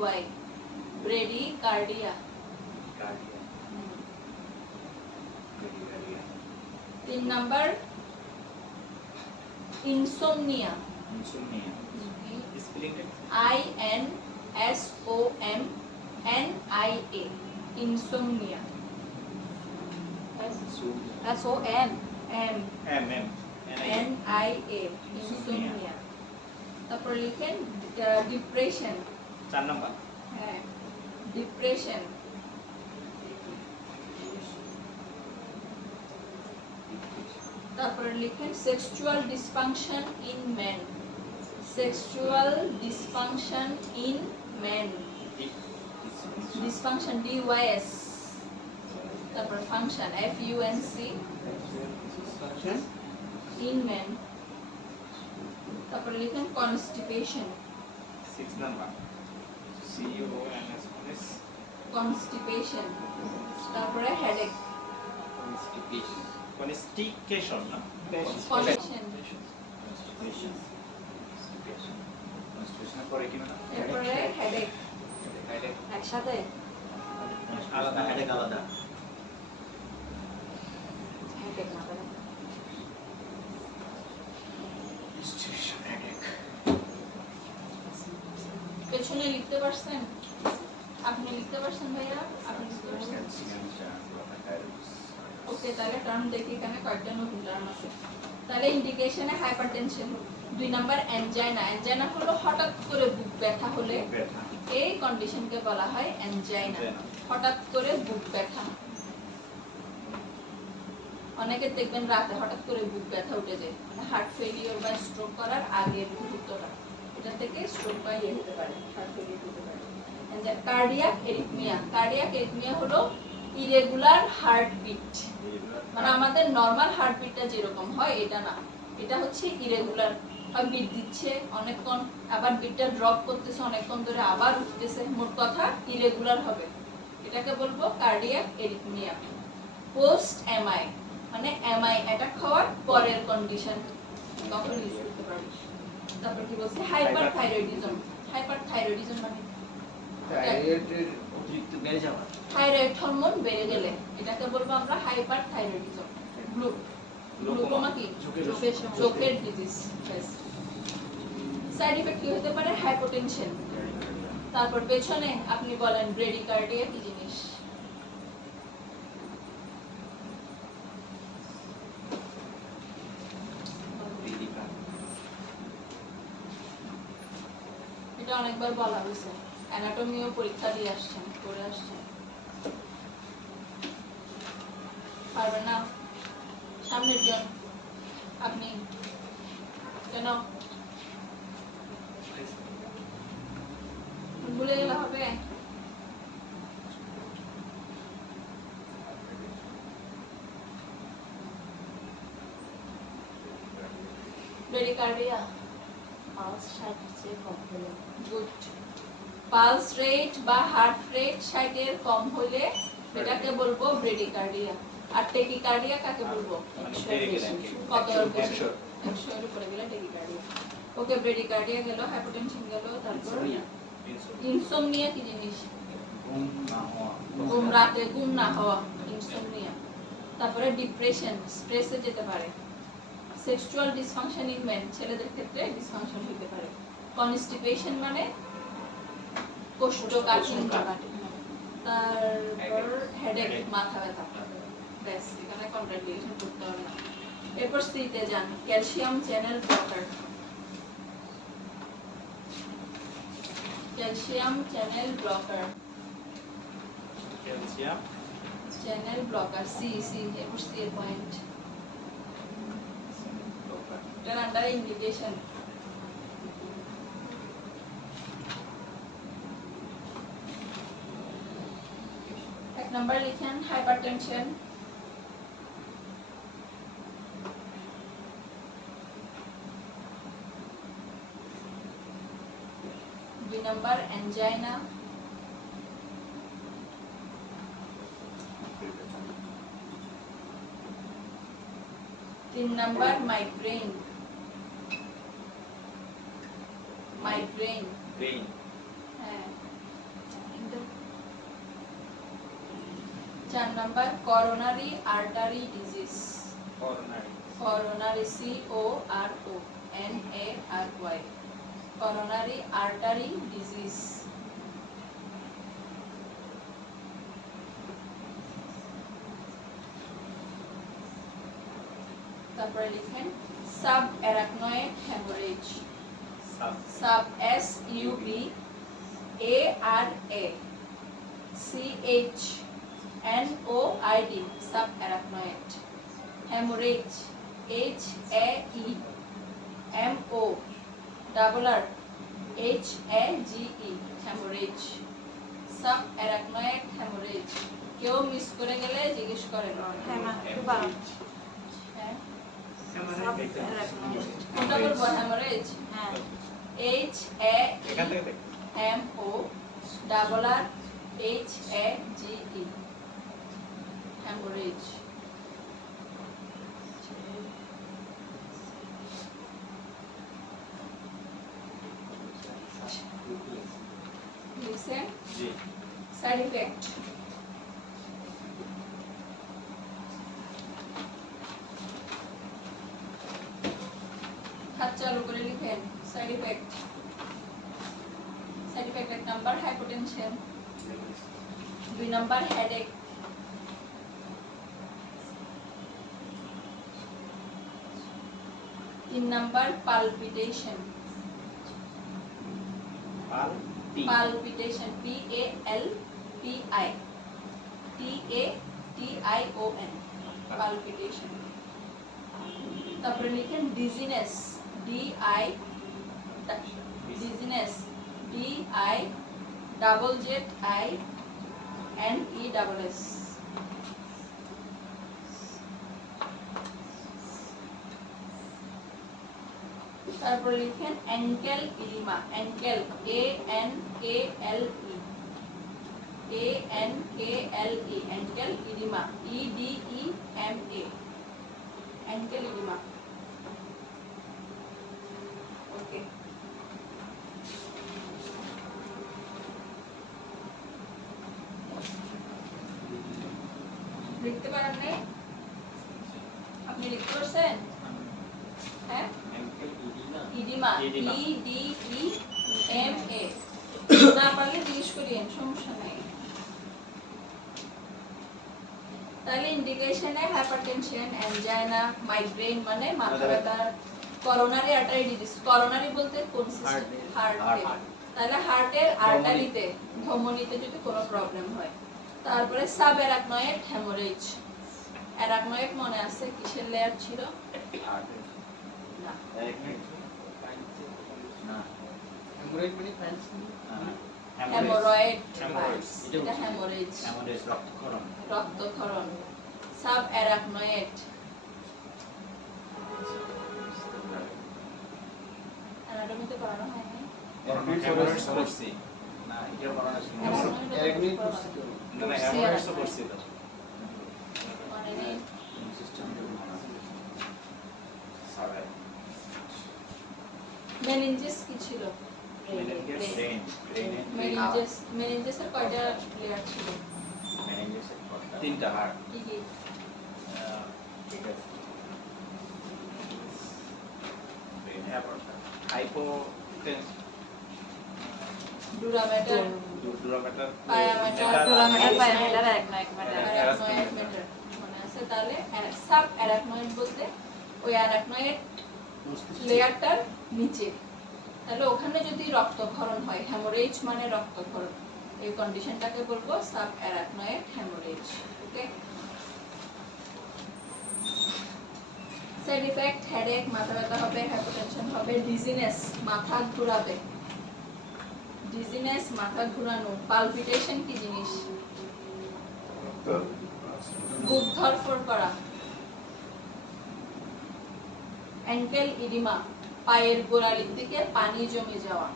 bradycardia. তিন number insomnia. INSOMNIA, insomnia. SOM NIA, insomnia. তারপর লিখেন depression. 4 number হ্যাঁ, ডিপ্রেশন। তারপর লিখেন sexual dysfunction in men. Sexual dysfunction in men. Dysfunction DYS। তারপর function FUNC function in men. তারপর লিখেন কনস্টিপেশন। 6 number CONS constipation. তারপরে হেডেক। কনস্টিকেশন না কনস্টিপেশন। কনস্টিপেশন পরে কি না তারপরে হেডেক। একসাথে আলাদা, হেডেক আলাদা। হেডেক না তাহলে পেছনে লিখতে পারছেন? আপনি লিখতে পারছেন ভাইয়া? আপনি লিখতে পারছেন? ওকে, তাহলে টার্ম দেখি এখানে কয়েকটা নতুন টার্ম আছে। তাহলে ইন্ডিকেশনে হাইপারটেনশন। দুই নাম্বার অ্যানজাইনা। অ্যানজাইনা হলো হঠাৎ করে বুক ব্যথা হলে এই কন্ডিশনকে বলা হয় অ্যানজাইনা। হঠাৎ করে বুক ব্যথা। অনেকে দেখবেন রাতে হঠাৎ করে বুক ব্যথা উঠে যায়, মানে হার্ট ফেলিওর বা স্ট্রোক করার আগে মুহূর্তটা, এটা থেকে স্ট্রোক বা ইয়ে হতে পারে, হার্ট ফেলিওর হতে পারে। Cardiac arrhythmia. কার্ডিয়াক এরিথমিয়া হলো ইরেগুলার হার্টবিট, মানে আমাদের নরমাল হার্টবিটটা যেরকম হয় এটা না, এটা হচ্ছে ইরেগুলার হয়, বিট দিচ্ছে অনেকক্ষণ, আবার বিটটা ড্রপ করতেছে অনেকক্ষণ ধরে, আবার উঠতেছে, মোট কথা ইরেগুলার হবে, এটাকে বলবো কার্ডিয়াক এরিথমিয়া। পোস্ট এমআই মানে এমআই অ্যাটাক হওয়ার পরের কন্ডিশন, তখন ইউজ করতে পারবে। তারপর কি বলছে হাইপারথাইরয়েডিজম। হাইপারথাইরয়েডিজম মানে থাইরয়েডের অতিরিক্ত বেড়ে যাওয়া, থাইরয়েড হরমোন বেড়ে গেলে এটাকে বলবো আমরা হাইপারথাইরয়েডিজম। গ্লুকোমা কি চোখের ডিজিজ। সাইড ইফেক্ট কি হতে পারে? হাইপোটেনশন। তারপর পেছনে আপনি বলেন ব্রেডিকার্ডিয়া কি জিনিস? এটা অনেকবার বলা হয়েছে, অ্যানাটমিও পরীক্ষা দিয়ে আসছেন, করে আসছেন। পারবেন না? সামনের জন আপনি কেন ভুলে গেলে হবে? ব্রেডিকার্ডিয়া পালস 60 এর চেয়ে কম হলে গুড। পালস রেট বা হার্ট রেট 60 এর কম হলে এটাকে বলবো ব্রেডিকার্ডিয়া। আর টেকিকার্ডিয়া কাকে বলবো? কত এর বেশি? 100 এর উপরে গেলে টেকিকার্ডিয়া। ওকে, ব্রেডিকার্ডিয়া গেল, হাইপোটেনশন গেল, তারপর ইনসোমনিয়া কি জিনিস? রাতে ঘুম না হওয়া, ইনসোমনিয়া। তারপরে ডিপ্রেশন, স্ট্রেসে যেতে পারে। সেক্সুয়াল ডিসফাংশন ইন মেন, ছেলেদের ক্ষেত্রে ডিসফাংশন হতে পারে। কনস্টিপেশন মানে কোষ্ঠকাঠিন্য। তারপর হেডেক, মাথা ব্যথা। ব্যাস, এখানে কন্ট্রান্ডিকেশন করতে হবে না। এরপর সিতে যান, calcium channel blocker. Calcium channel blocker, calcium channel blocker, C এরপর সি এর পয়েন্ট, এটার আন্ডারে ইন্ডিকেশন। এক নাম্বার লিখেন hypertension, angina, 3 number migraine, brain হ্যাঁ। 4 number coronary artery disease, coronary coronary CORONARY, coronary artery disease. তারপরে লিখেন sub arachnoid haemorrhage, sub sub SUBARACHNOID, sub arachnoid, haemorrhage HAEMORRHAGE, haemorrhage, sub arachnoid haemorrhage. কেউ miss করে গেলে জিজ্ঞেস করেন। হ্যাঁ মা একটু বাড়ান। হ্যাঁ Arachnoid. কোনটা বলবো? হ্যামোরেজ হ্যাঁ এখান থেকে দেখ HAEMORRHAGE, hemorrhage. Listen, জি side effect. হাত চালু করে লিখেন side effect. Side effect 1 number hypotension, 2 number headache, 3 number palpitation, palpitation PALPITATION, palpitation. তারপরে লিখেন ডিজিনেস, ডিজিনেস DIZZINES. তারপর লিখেন ankle oedema, ankle ANKLE, ankle oedema EDEMA, ankle oedema. Okay, লিখতে পারেন নাই? আপনি লিখতে পারছেন? হ্যাঁ, ইডিমা ইডিমা। EDEMA। না পারলে জিজ্ঞেস করিয়েন, সমস্যা নাই। তাহলে ইন্ডিকেশনে হাইপারটেনশন, অ্যানজাইনা, মাইগ্রেন মানে মাথা ব্যথা, করোনারি আর্টারি ডিজিজ। করোনারি বলতে কোন সিস্টেম? হার্টে। তাহলে হার্টের আর্টারিতে, ধমনীতে যদি কোনো প্রবলেম হয়। তারপরে সাব অ্যারাকনয়েড হ্যামোরেজ। অ্যারাকনয়েড মনে আছে কিসের লেয়ার ছিল? না, হ্যামোরয়েড, এটা হ্যামোরেজ, রক্তক্ষরণ। সাব অ্যারাকনয়েড, অ্যানাটমিতে পড়ানো হয় না? মানে নেই। মেনিনজাস কি ছিল? মেনিনজাসের কয়টা লেয়ার ছিল? তিনটা হার্ট কি কি? Dura mater, Parameter, parameter, arachnoid matter. Arachnoid mater মনে আছে? তাহলে সাব অ্যারাকনয়েড বলতে ওই অ্যারাকনয়েড লেয়ারটার নিচে। তাহলে ওখানে যদি রক্তক্ষরণ হয়, হ্যামোরেজ মানে রক্তক্ষরণ, এই কন্ডিশনটাকে বলবো সাব অ্যারাকনয়েড হ্যামোরেজ। ওকে, সাইড ইফেক্ট হেডেক, মাথা ব্যথা হবে, হাইপোটেনশন হবে, ডিজিনেস মাথা ঘোরাবে, ডিজিনেস মাথা ঘোরানো, পালপিটেশন কি জিনিস? বুক ধড়ফড় করা, অ্যাঙ্কেল ইডিমা পায়ের গোড়ালির দিকে পানি জমে যাওয়া,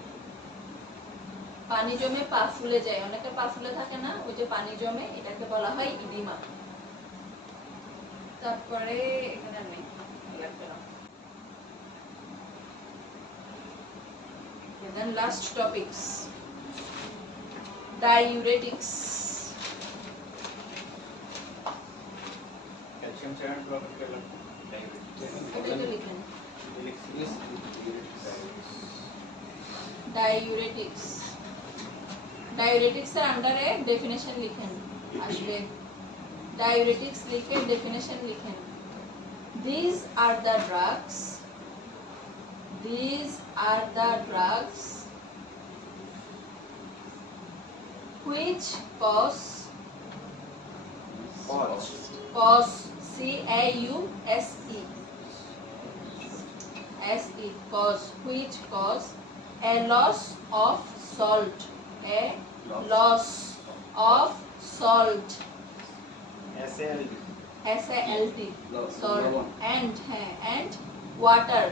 পানি জমে পা ফুলে যায়, অনেকের পা ফুলে থাকে না, ওই যে পানি জমে, এটাকে বলা হয় ইডিমা। তারপরে এখানে আর নেই, লাগবে না। And then last topics, diuretics. Calcium channel ব্লকের কেবল এটা তো লিখেন Yes. diuretics. Diuretics এর আন্ডারে ডেফিনেশন লিখেন, আসবে diuretics লিখে ডেফিনেশন লিখেন। These are the drugs which cause which cause a loss of salt, SALT salt and water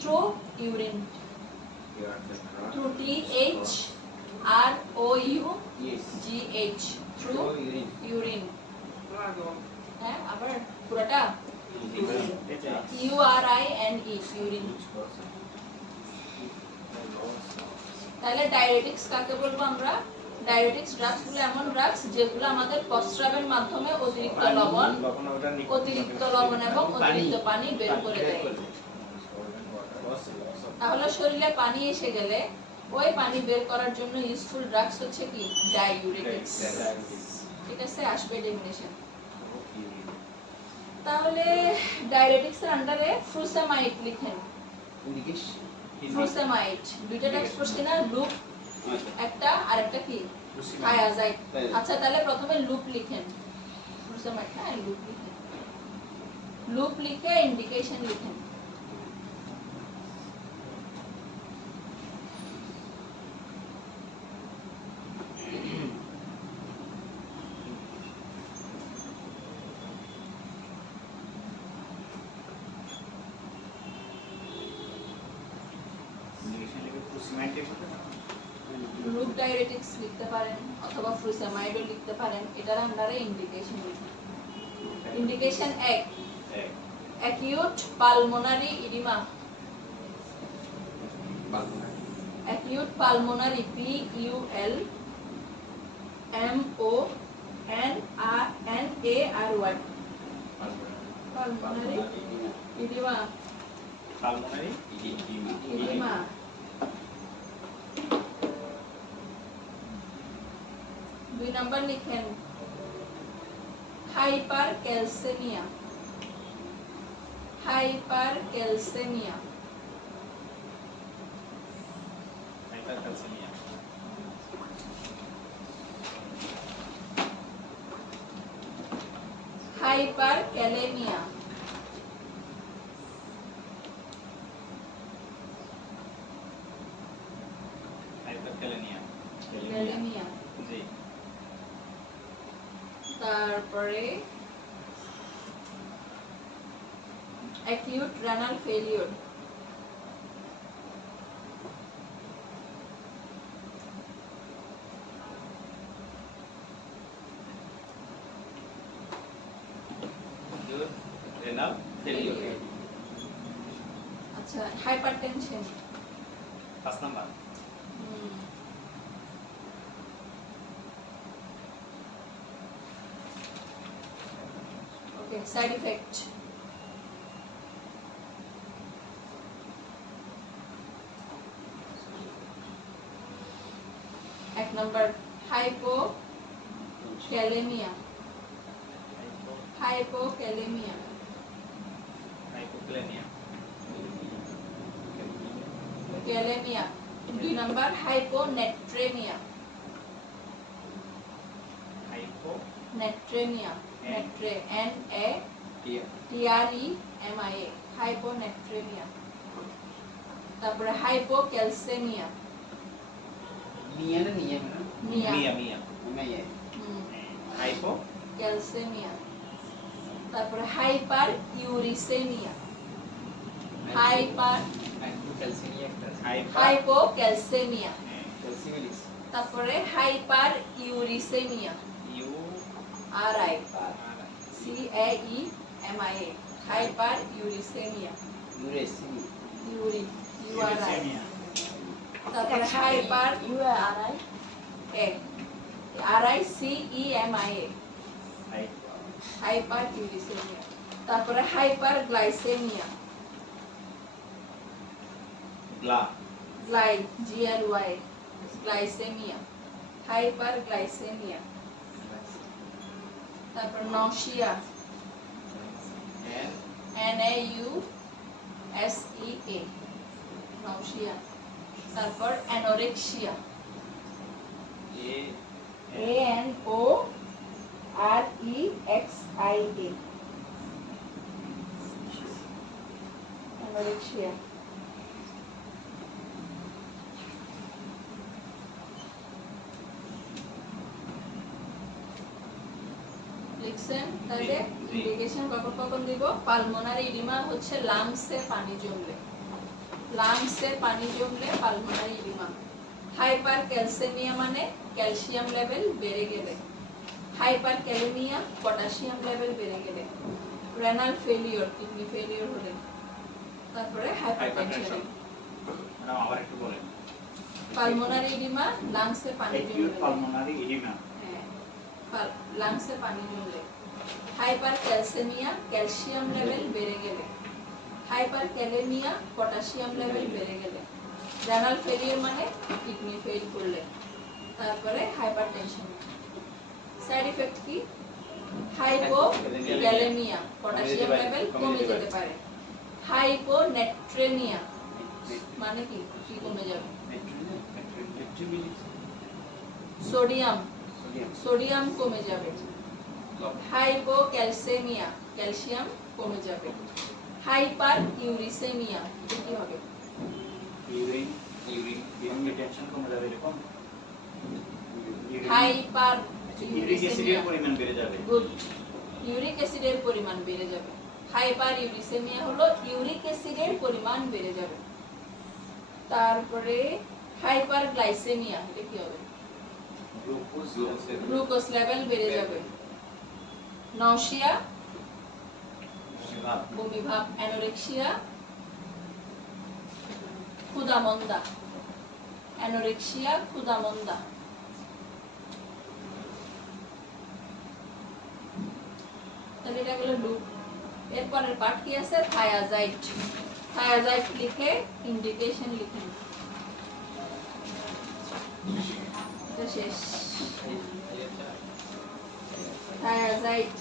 through urine, through Yes. THROUGH, through Urine. urine. হ্যাঁ, আবার পুরোটা URINE, urine. তাহলে ডায়াবেটিক্স কাকে বলবো আমরা? ডায়াবেটিক্স ড্রাগস গুলো এমন ড্রাগস যেগুলো আমাদের প্রস্রাবের মাধ্যমে অতিরিক্ত লবণ এবং অতিরিক্ত পানি বের করে দেয়। তাহলে শরীরে পানি এসে গেলে ওই পানি বের করার জন্য ইউজফুল ড্রাগস হচ্ছে কি? ডায়াবেটিক্স। ঠিক আছে, আসবে ডেফিনিশন। তাহলে ডায়াবেটিক্স এর আন্ডারে ফ্রুসামাইড লিখেন। Indication. ফ্রুসামাইড দুইটা টেক্সট করছি না, লুপ একটা আর একটা কি থায়াজাইড। আচ্ছা, তাহলে প্রথমে লুপ লিখেন, ফ্রুসামাইড, হ্যাঁ লুপ লিখে ইন্ডিকেশন লিখেন। লুপ ডায়াবেটিক্স লিখতে পারেন অথবা ফ্রুসামাইডও লিখতে পারেন, এটার আন্ডারে ইন্ডিকেশন লিখেন। Indication 1, acute pulmonary oedema. Acute pulmonary, PULMONARY pulmonary oedema. Oedema. 2 number লিখেন হাইপারক্যালসেমিয়া। হাইপারক্যালেমিয়া। ক্যালেমিয়া। তারপরে অ্যাকিউট রেনাল ফেলিওর। আচ্ছা, hypertension 5 number. Okay, side effect. এক number hypokalaemia. Kalaemia. 2 number hyponatraemia. Natraemia, NATREMIA, hyponatraemia. তারপরে hypocalcaemia. Calcaemia. তারপরে hyperuricaemia. Hypocalcaemia. সিভিলিস তারপরে hyperuricaemia, U RI R CAEMIA, hyperuricaemia, uricaemia URI, uricaemia তারপরে hyper URI RICEMIA, হাইট hyperuricaemia. তারপরে hyper glycaemia, গ্লা GLY, glycaemia, hyperglycaemia. তারপর nausea, N NAUSEA, nausea. তারপর anorexia, A ANOREXIA, anorexia. লিখছেন তাহলে জি। ইন্ডিকেশন কখন কখন দিব? পালমোনারি ইডিমা হচ্ছে লাংসে পানি জমলে, লাংসে পানি জমলে পালমোনারি ইডিমা। হাইপার ক্যালসেমিয়া মানে ক্যালসিয়াম লেভেল বেড়ে গেলে, হাইপার ক্যালেমিয়া পটাশিয়াম লেভেল বেড়ে গেলে, রেনাল ফেলিওর কিডনি ফেলিওর হলে, তারপরে হাইপারটেনশন। ম্যাডাম আবার একটু বলেন। পালমোনারি ইডিমা লাংসে পানি অ্যাকিউট জমলে, পালমোনারি এডিমা লাংসে পানি জমলে, হাইপার ক্যালসেমিয়া ক্যালসিয়াম লেভেল বেড়ে গেলে, হাইপার ক্যালেমিয়া পটাশিয়াম লেভেল বেড়ে গেলে, রেনাল ফেলিয়ার মানে কিডনি ফেল করলে, তারপরে হাইপারটেনশন। সাইড ইফেক্ট কি? হাইপো ক্যালেমিয়া পটাশিয়াম লেভেল কমে যেতে পারে, হাইপোনেট্রেমিয়া মানে কি কি কমে যাবে? সোডিয়াম, সোডিয়াম কমে যাবে, হাইপোক্যালসেমিয়া ক্যালসিয়াম কমে যাবে, হাইপার ইউরিসেমিয়া এটা কি হবে? ইউরিন রিটেনশন কমে যাবে এরকম। হাইপার ইউরিক অ্যাসিডের পরিমাণ বেড়ে যাবে। গুড, ইউরিক অ্যাসিডের পরিমাণ বেড়ে যাবে। হাইপার ইউরিসেমিয়া হলো ইউরিক অ্যাসিডের পরিমাণ বেড়ে যাবে। তারপরে হাইপার গ্লাইসেমিয়া এটা কি হবে? গ্লুকোজ লেভেল বেড়ে যাবে। নশিয়া বমি ভাব, অ্যানোরেক্সিয়া ক্ষুধামন্দা, অ্যানোরেক্সিয়া ক্ষুধামন্দা। তাহলে এটা গেল লুপ। এরপরের পার্ট কি আছে? থায়াজাইট। থায়াজাইট লিখে ইন্ডিকেশন লিখেন। এটা শেষ। থায়াজাইট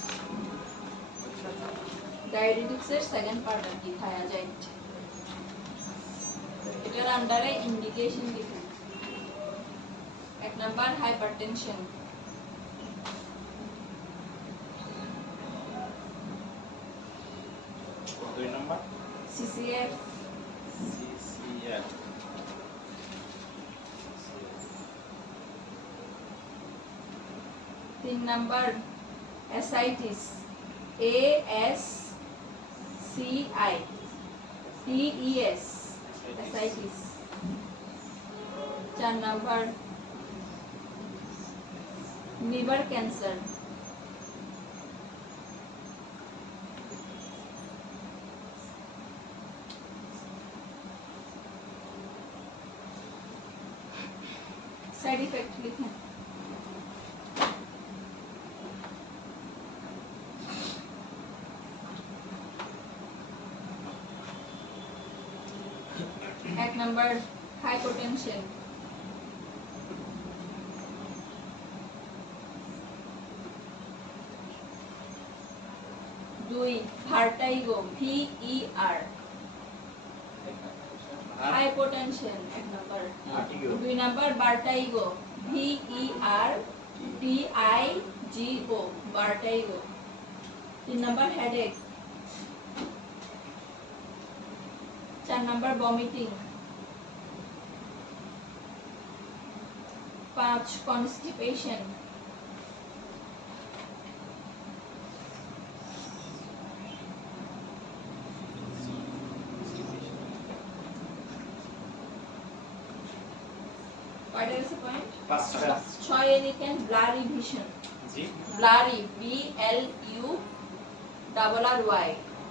ডায়াবেটিক্সের সেকেন্ড পার্ট আর কি, থায়াজাইট। এটার আন্ডারে ইন্ডিকেশন লিখেন। 1 number hypertension, 2 number CCF, CCF, 3 number ascites, ASCITES, ascites. 4 number liver cancer, side effect লিখেন। এক number hypotension, 2 vertigo, VER, hypotension 1 number. Vertigo, 2 number vertigo, VERTIGO, vertigo. 3 number headache. 4 number vomiting. 5 constipation. 5টা আছে পাঁচটা 6 এ লিখেন blurry vision. জি blurry BLURRY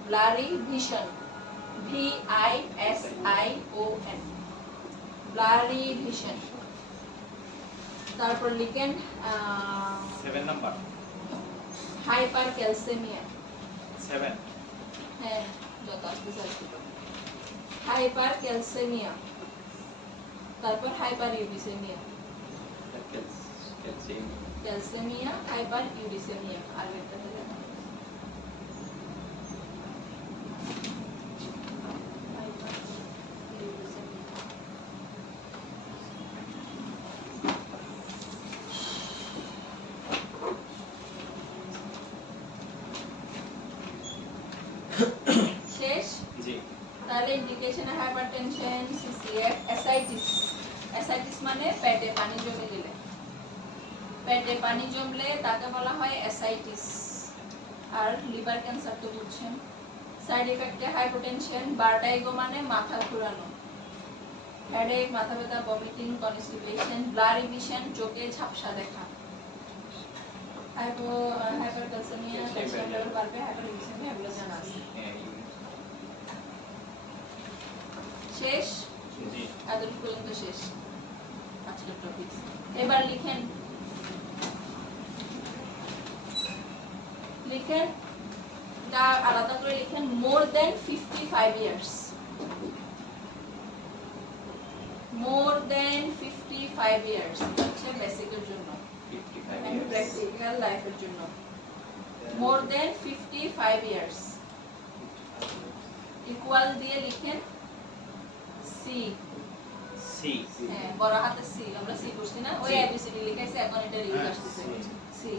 blurry vision VISION blurry vision. তারপর লিখেন 7 number hyper calcaemia. 7 হ্যাঁ যত আসতে চাইছি হাইপার ক্যালসেমিয়া। তারপর hyper uricaemia. Calcaemia hyper uricaemia আর একটা হলো হাইপার ইউরিসেমিয়া। শেষ। জি তাহলে indication hypertension CCF ascites. Ascites মানে পেটে পানি জমে গেলে, পেটে পানি জমলে তাকে বলা হয় অ্যাসাইটিস। আর লিভার ক্যান্সার তো বুঝছেন। সাইড ইফেক্টে হাইপোটেনশন ভার্টাইগো মানে মাথা ঘোরানো, হেডেক মাথা ব্যথা, ভমিটিং, কনস্টিপেশন, ব্লারি ভিশন চোখে ঝাপসা দেখা। হাইপারক্যালসেমিয়া ক্যালসিয়াম লেভেল বাড়বে, হাইপারলিউসেমিয়া এগুলো জানা আছে। শেষ। জি এতটুকু পর্যন্ত শেষ আজকের টপিক। এবার লিখেন এটা আলাদা করে লিখেন মোর দেন 55 ইয়ার্স। মোর দেন 55 ইয়ার্স হচ্ছে বেসিকের জন্য, 55 মানে years প্র্যাকটিক্যাল লাইফের জন্য। মোর দেন 55 ইয়ার্স ইকুয়াল দিয়ে লিখেন সি। সি হ্যাঁ বড় হাতে সি, আমরা সি করছি না, ওই এবিসিডি লিখাইছে, এখন এটা ইউজ আসছে সি।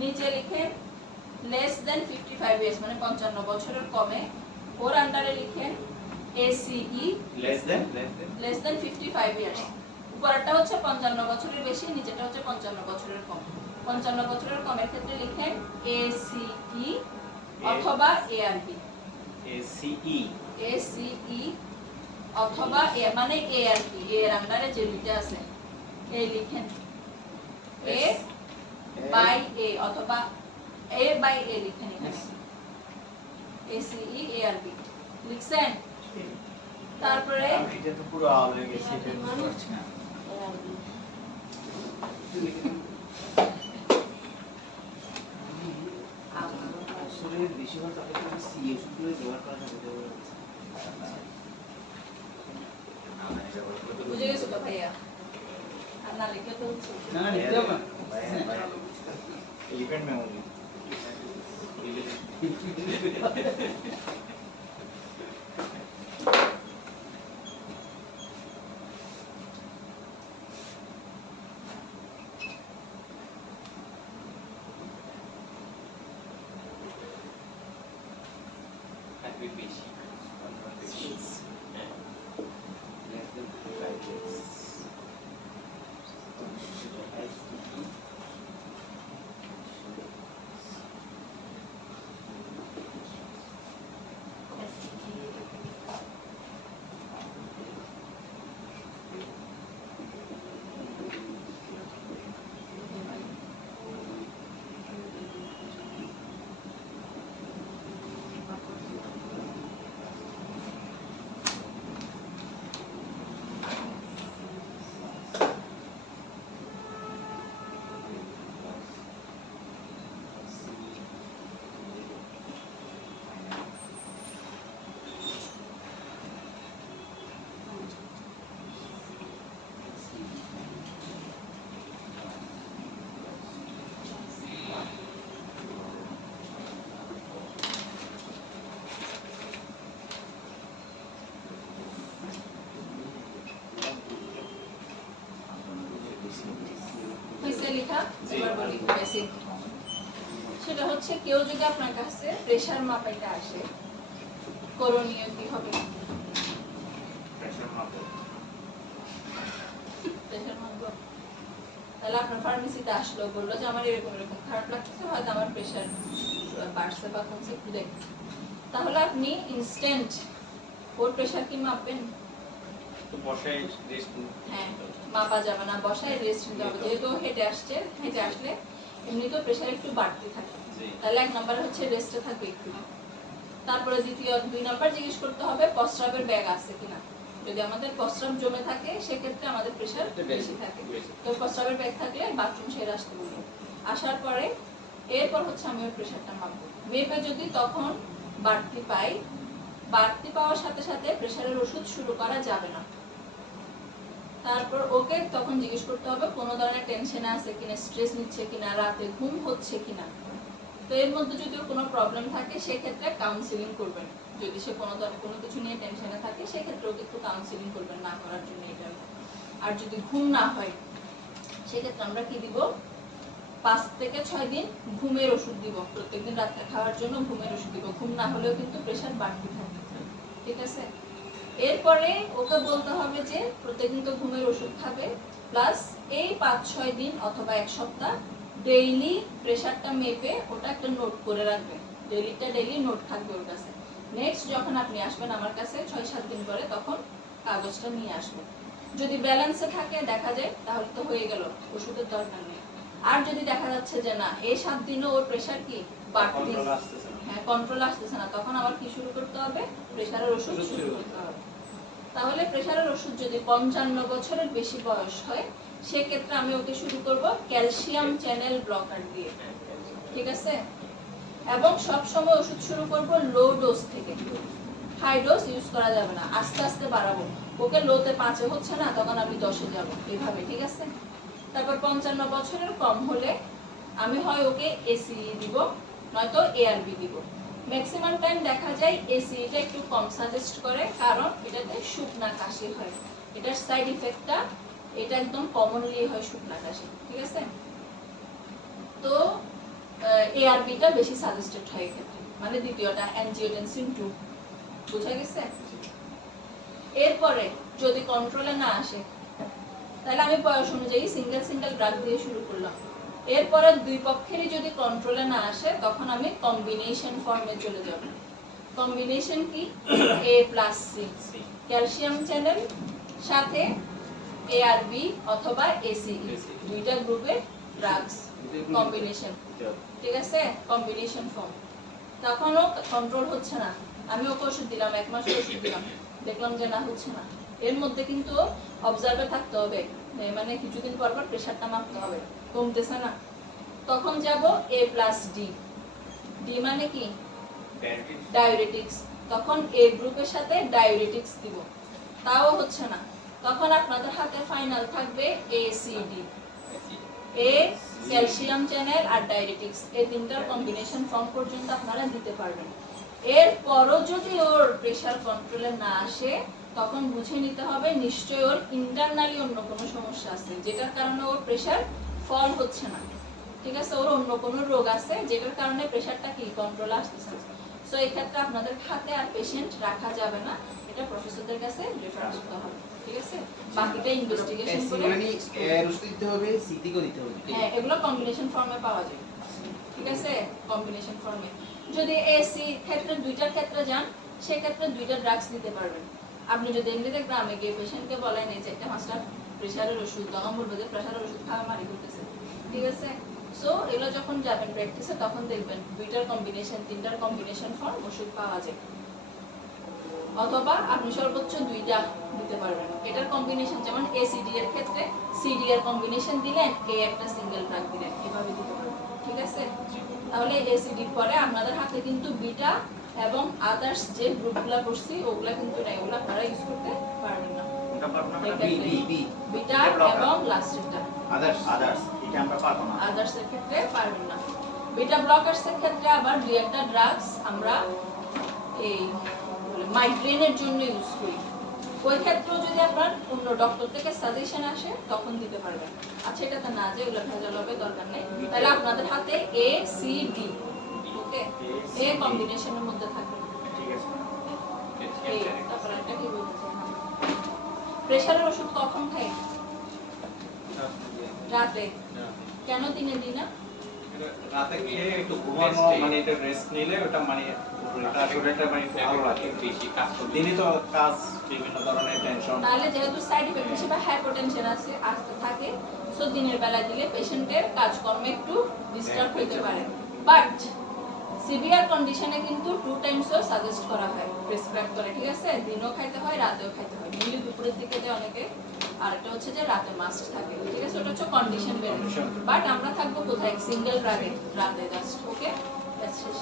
নিচে লিখেন লেস দেন 55 ইয়ার্স মানে 55 বছরের কমে। ওর আন্ডারে লিখেন ACE less than less than 55 years. উপরেরটা হচ্ছে 55 বছরের বেশি, নিচেটা হচ্ছে 55 বছরের কম। 55 বছরের কমের ক্ষেত্রে লিখেন ACE অথবা ARB। ACE ACE অথবা A মানে ARB, এর আন্ডারে যে দুইটা আছে এই লিখেন A বাই A অথবা A বাই A লিখেন এখানে ACE ARB লিখছেন। তারপরে এটা তো পুরো আল হয়ে গেছে, এটা বুঝতে পারছি না। আসলে বেশিরভাগ আপনাকে সি ওষুধগুলো ব্যবহার করা যাবে। বুঝে গেছো তো ভাইয়া? আর না লিখে তো না না লিখতে হবে না। এলিফ্যান্ট মেমোরি বেশি Less than 55 years. হইছে লেখা। এবার বলি বেসিক। সেটা হচ্ছে কেউ যদি আপনার কাছে প্রেসার মাপাইতে আসে করণীয় কি হবে? প্রেসার মাপো প্রেসার মাপবো। তাহলে আপনার ফার্মেসিতে আসলো, বললো যে আমার এরকম এরকম খারাপ লাগছে, হয়তো আমার প্রেসার বাড়ছে বা কমছে, একটু দেখুন। তাহলে আপনি ইনস্ট্যান্ট ওর প্রেসার কি মাপবেন? তো বসায় রেস্ট হ্যাঁ মাপা যাবে না, বসায় রেস্ট নিতে হবে, যেহেতু হেঁটে আসলে এমনি তো প্রেশার একটু বাড়তি থাকে, জি তাহলে 1 নম্বরে হচ্ছে রেস্টে থাকবে একটু। তারপরে 2 নম্বর জিজ্ঞেস করতে হবে প্রস্রাবের ব্যাগ আছে কিনা। যদি আমাদের প্রস্রাব জমে থাকে সেক্ষেত্রে আমাদের প্রেশার বেশি থাকে, তো প্রস্রাবের ব্যাগ থাকলে বাথরুম সেরে আসতে বলবো। আসার পরে এরপর হচ্ছে আমি ওর প্রেশারটা মাপবো, মেপে যদি তখন বাড়তি পাওয়ার সাথে সাথে প্রেশারের ওষুধ শুরু করা যাবে না। তারপর ওকে তখন জিজ্ঞেস করতে হবে কোনো ধরনের টেনশন আছে কিনা, স্ট্রেস নিচ্ছে কিনা, রাতে ঘুম হচ্ছে কিনা। তো এর মধ্যে যদি কোনো প্রবলেম থাকে সেক্ষেত্রে কাউন্সিলিং করবেন। যদি সে কোনো কিছু নিয়ে টেনশনে থাকে সেক্ষেত্রে ওকে একটু কাউন্সিলিং করবেন না করার জন্য এটা। আর যদি ঘুম না হয় সেক্ষেত্রে আমরা কি দিব, 5 থেকে 6 দিন ঘুমের ওষুধ দিব, প্রত্যেকদিন রাতে খাওয়ার জন্য ঘুমের ওষুধ দিব। ঘুম না হলেও কিন্তু প্রেশার বাড়তে থাকে, ঠিক আছে। এরপরে ওকে বলতে হবে যে প্রত্যেকদিন তো ঘুমের ওষুধ খাবে, প্লাস এই 5-6 দিন অথবা 1 সপ্তাহ ডেইলি প্রেশারটা মেপে ওটা একটা নোট করে রাখবেন। ডেইলি নোট থাকবে ওর কাছে। নেক্সট যখন আপনি আসবেন আমার কাছে 6-7 দিন পরে, তখন কাগজটা নিয়ে আসবেন। যদি ব্যালেন্সে থাকে দেখা যায় তাহলে তো হয়ে গেল, ওষুধের দরকার নেই। আর যদি দেখা যাচ্ছে যে না এই 7 দিনও ওর প্রেশার কি বাড়তি, কন্ট্রোল আসতেছে না, হ্যাঁ কন্ট্রোল আসতেছে না, তখন আবার কি শুরু করতে হবে, প্রেশারের ওষুধ শুরু করতে হবে। তাহলে প্রেশারের ওষুধ যদি 55 বছরের বেশি বয়স হয় সেক্ষেত্রে আমি ওকে শুরু করব ক্যালসিয়াম চ্যানেল ব্লকার দিয়ে, ঠিক আছে। এবং সব সময় ওষুধ শুরু করব লো ডোজ থেকে, হাই ডোজ ইউজ করা যাবে না, আস্তে আস্তে বাড়াবো। ওকে লোতে 5-এ হচ্ছে না তখন আমি 10-এ যাব, এইভাবে, ঠিক আছে। তারপর 55 বছরের কম হলে আমি হয় ওকে এসিই দিব নয়তো এআরবি দিব। ম্যাক্সিমাম টাইম দেখা যায় এসিটা একটু কম সাজেস্ট করে, কারণ এটাতে শুকনা কাশি হয়, এটার সাইড ইফেক্টটা এটা একদম কমনলি হয় শুকনা কাশি, ঠিক আছে। তো এআরবিটা বেশি সাজেস্টেড হয় এক্ষেত্রে, মানে দ্বিতীয়টা অ্যানজিওটেনসিন 2, বুঝা গেছে। এরপরে যদি কন্ট্রোলে না আসে তাহলে আমি বয়স অনুযায়ী সিঙ্গেল ড্রাগ দিয়ে শুরু করলাম। এরপরে দুই পক্ষেরই যদি কন্ট্রোলে না আসে তখন আমি কম্বিনেশন ফর্মে চলে যাব। কম্বিনেশন কি, A+C, ক্যালসিয়াম চ্যানেল সাথে এআরবি অথবা এসি, দুইটা গ্রুপের ড্রাগস কম্বিনেশন, ঠিক আছে, কম্বিনেশন ফর্ম। তখনও কন্ট্রোল হচ্ছে না, আমি ওকে ওষুধ দিলাম, 1 মাস ওষুধ দিলাম, দেখলাম যে না হচ্ছে না, এর মধ্যে কিন্তু অবজার্ভে থাকতে হবে, মানে কিছুদিন পর পর প্রেশারটা মাপতে হবে, কমতেছে না, তখন যাব A+D। ডি মানে কি, ডায়োরেটিক্স, তখন এ গ্রুপের সাথে ডায়োরেটিক্স দিব, তাও হচ্ছে না, তখন আপনাদের হাতে ফাইনাল থাকবে ACD, এ ক্যালসিয়াম চ্যানেল আর ডায়োরেটিক্স, এই তিনটার কম্বিনেশন ফর্ম পর্যন্ত আপনারা দিতে পারবেন। এরপরও যদি ওর প্রেশার কন্ট্রোলে না আসে তখন বুঝে নিতে হবে নিশ্চয়ই ওর ইন্টারনালি অন্য কোনো সমস্যা আছে যেটার কারণে ওর প্রেশার ফল হচ্ছে না, ঠিক আছে, ওর অন্য কোনো রোগ আছে যেটার কারণে প্রেশারটা কি কন্ট্রোলে আসতেছে। সো এই ক্ষেত্রে আপনাদের হাতে আর পেশেন্ট রাখা যাবে না, এটা প্রফেসরদের কাছে রেফার করতে হবে, ঠিক আছে। বাকিটা ইনভেস্টিগেশন করে মানে ওষুধ দিতে হবে, সিটিও দিতে হবে, হ্যাঁ এগুলো কম্বিনেশন ফর্মে পাওয়া যায়, ঠিক আছে, কম্বিনেশন ফর্মে। যদি এসি ক্ষেত্রে দুইটার ক্ষেত্রে যান সেক্ষেত্রে দুইটা ড্রাগস দিতে পারবেন। আপনি যদি এমনিতে গ্রামে গিয়ে পেশেন্টকে বলেন এই যে একটা মাস্টার প্রেশারের ওষুধ, তখন বলবে যে প্রেশারের ওষুধ খাওয়া মারি করতেছে, ঠিক আছে। সো এগুলো যখন যাবেন প্র্যাকটিসে তখন দেখবেন দুইটার কম্বিনেশন, তিনটার কম্বিনেশন ফর্ম ওষুধ পাওয়া যায়, অথবা আপনি সর্বোচ্চ 2টা দিতে পারবেন। এটার কম্বিনেশন যেমন এসিডি এর ক্ষেত্রে সিডি এর কম্বিনেশন দিলেন, এ একটা সিঙ্গেল ড্রাগ দিলেন, এভাবে দিতে পারবেন, ঠিক আছে। তাহলে এসিডির পরে আপনাদের হাতে কিন্তু বিটা এবং আদার্স যে গ্রুপগুলো করছি ওগুলা কিন্তু নাই, ওগুলা আপনারা ইউজ করতে পারবেন না। বিটা এবং লাস্টেরটা আদার্স এটা আমরা পারবো না, আদার্স এর ক্ষেত্রে পারবেন না। বিটা ব্লকারস এর ক্ষেত্রে আবার দুই একটা ড্রাগস আমরা এই মাইগ্রেনের জন্য ইউজ করি, ওই ক্ষেত্রেও যদি আপনার অন্য ডক্টর থেকে সাজেশন আসে তখন দিতে পারবেন। আচ্ছা এটাতে না যে ওগুলো ভেজাল হবে, দরকার নেই, তাহলে আপনাদের হাতে এ সি ডি, ওকে, এ কম্বিনেশনের মধ্যে থাকবে, ঠিক আছে। এই তারপর একটা কি বলতেছি, প্রেশারের ওষুধ কখন খাই, রাতে, কেন দিনে দিই না, রাতে খেয়ে একটু ঘুমানো মানে এটা রেস্ট নিলে ওটা মানে ওটা শরীরটা মানে ভালো লাগে বেশি কাজ করতে দিনে তো কাজ বিভিন্ন ধরনের টেনশন তাহলে যেহেতু সাইড ইফেক্ট হিসেবে হাইপোটেনশন আছে আসতে থাকে, সো দিনের বেলা দিলে পেশেন্টের কাজকর্মে একটু ডিস্টার্ব হতে পারে। বাট সিভিয়ার কন্ডিশনে কিন্তু 2 টাইমসও সাজেস্ট করা হয়, প্রেসক্রাইব করে, ঠিক আছে? দিনও খাইতে হয়, রাতেও খাইতে হয়। মেনলি দুপুরের দিকে যে অনেকে, আর একটা হচ্ছে যে রাতে মাস্ট থাকে, ঠিক আছে? ওটা হচ্ছে কন্ডিশন বেস। বাট আমরা থাকবো কোথায়? সিঙ্গেল রাতে জাস্ট, ওকে? শেষ।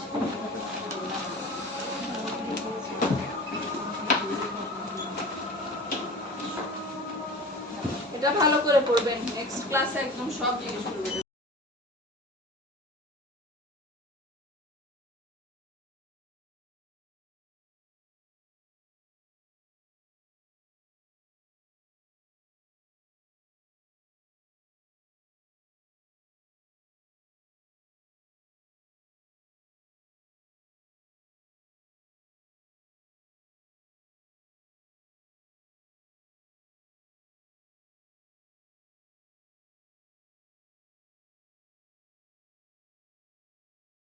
এটা ভালো করে পড়বেন, নেক্সট ক্লাসে একদম সব জিনিস পড়বেন।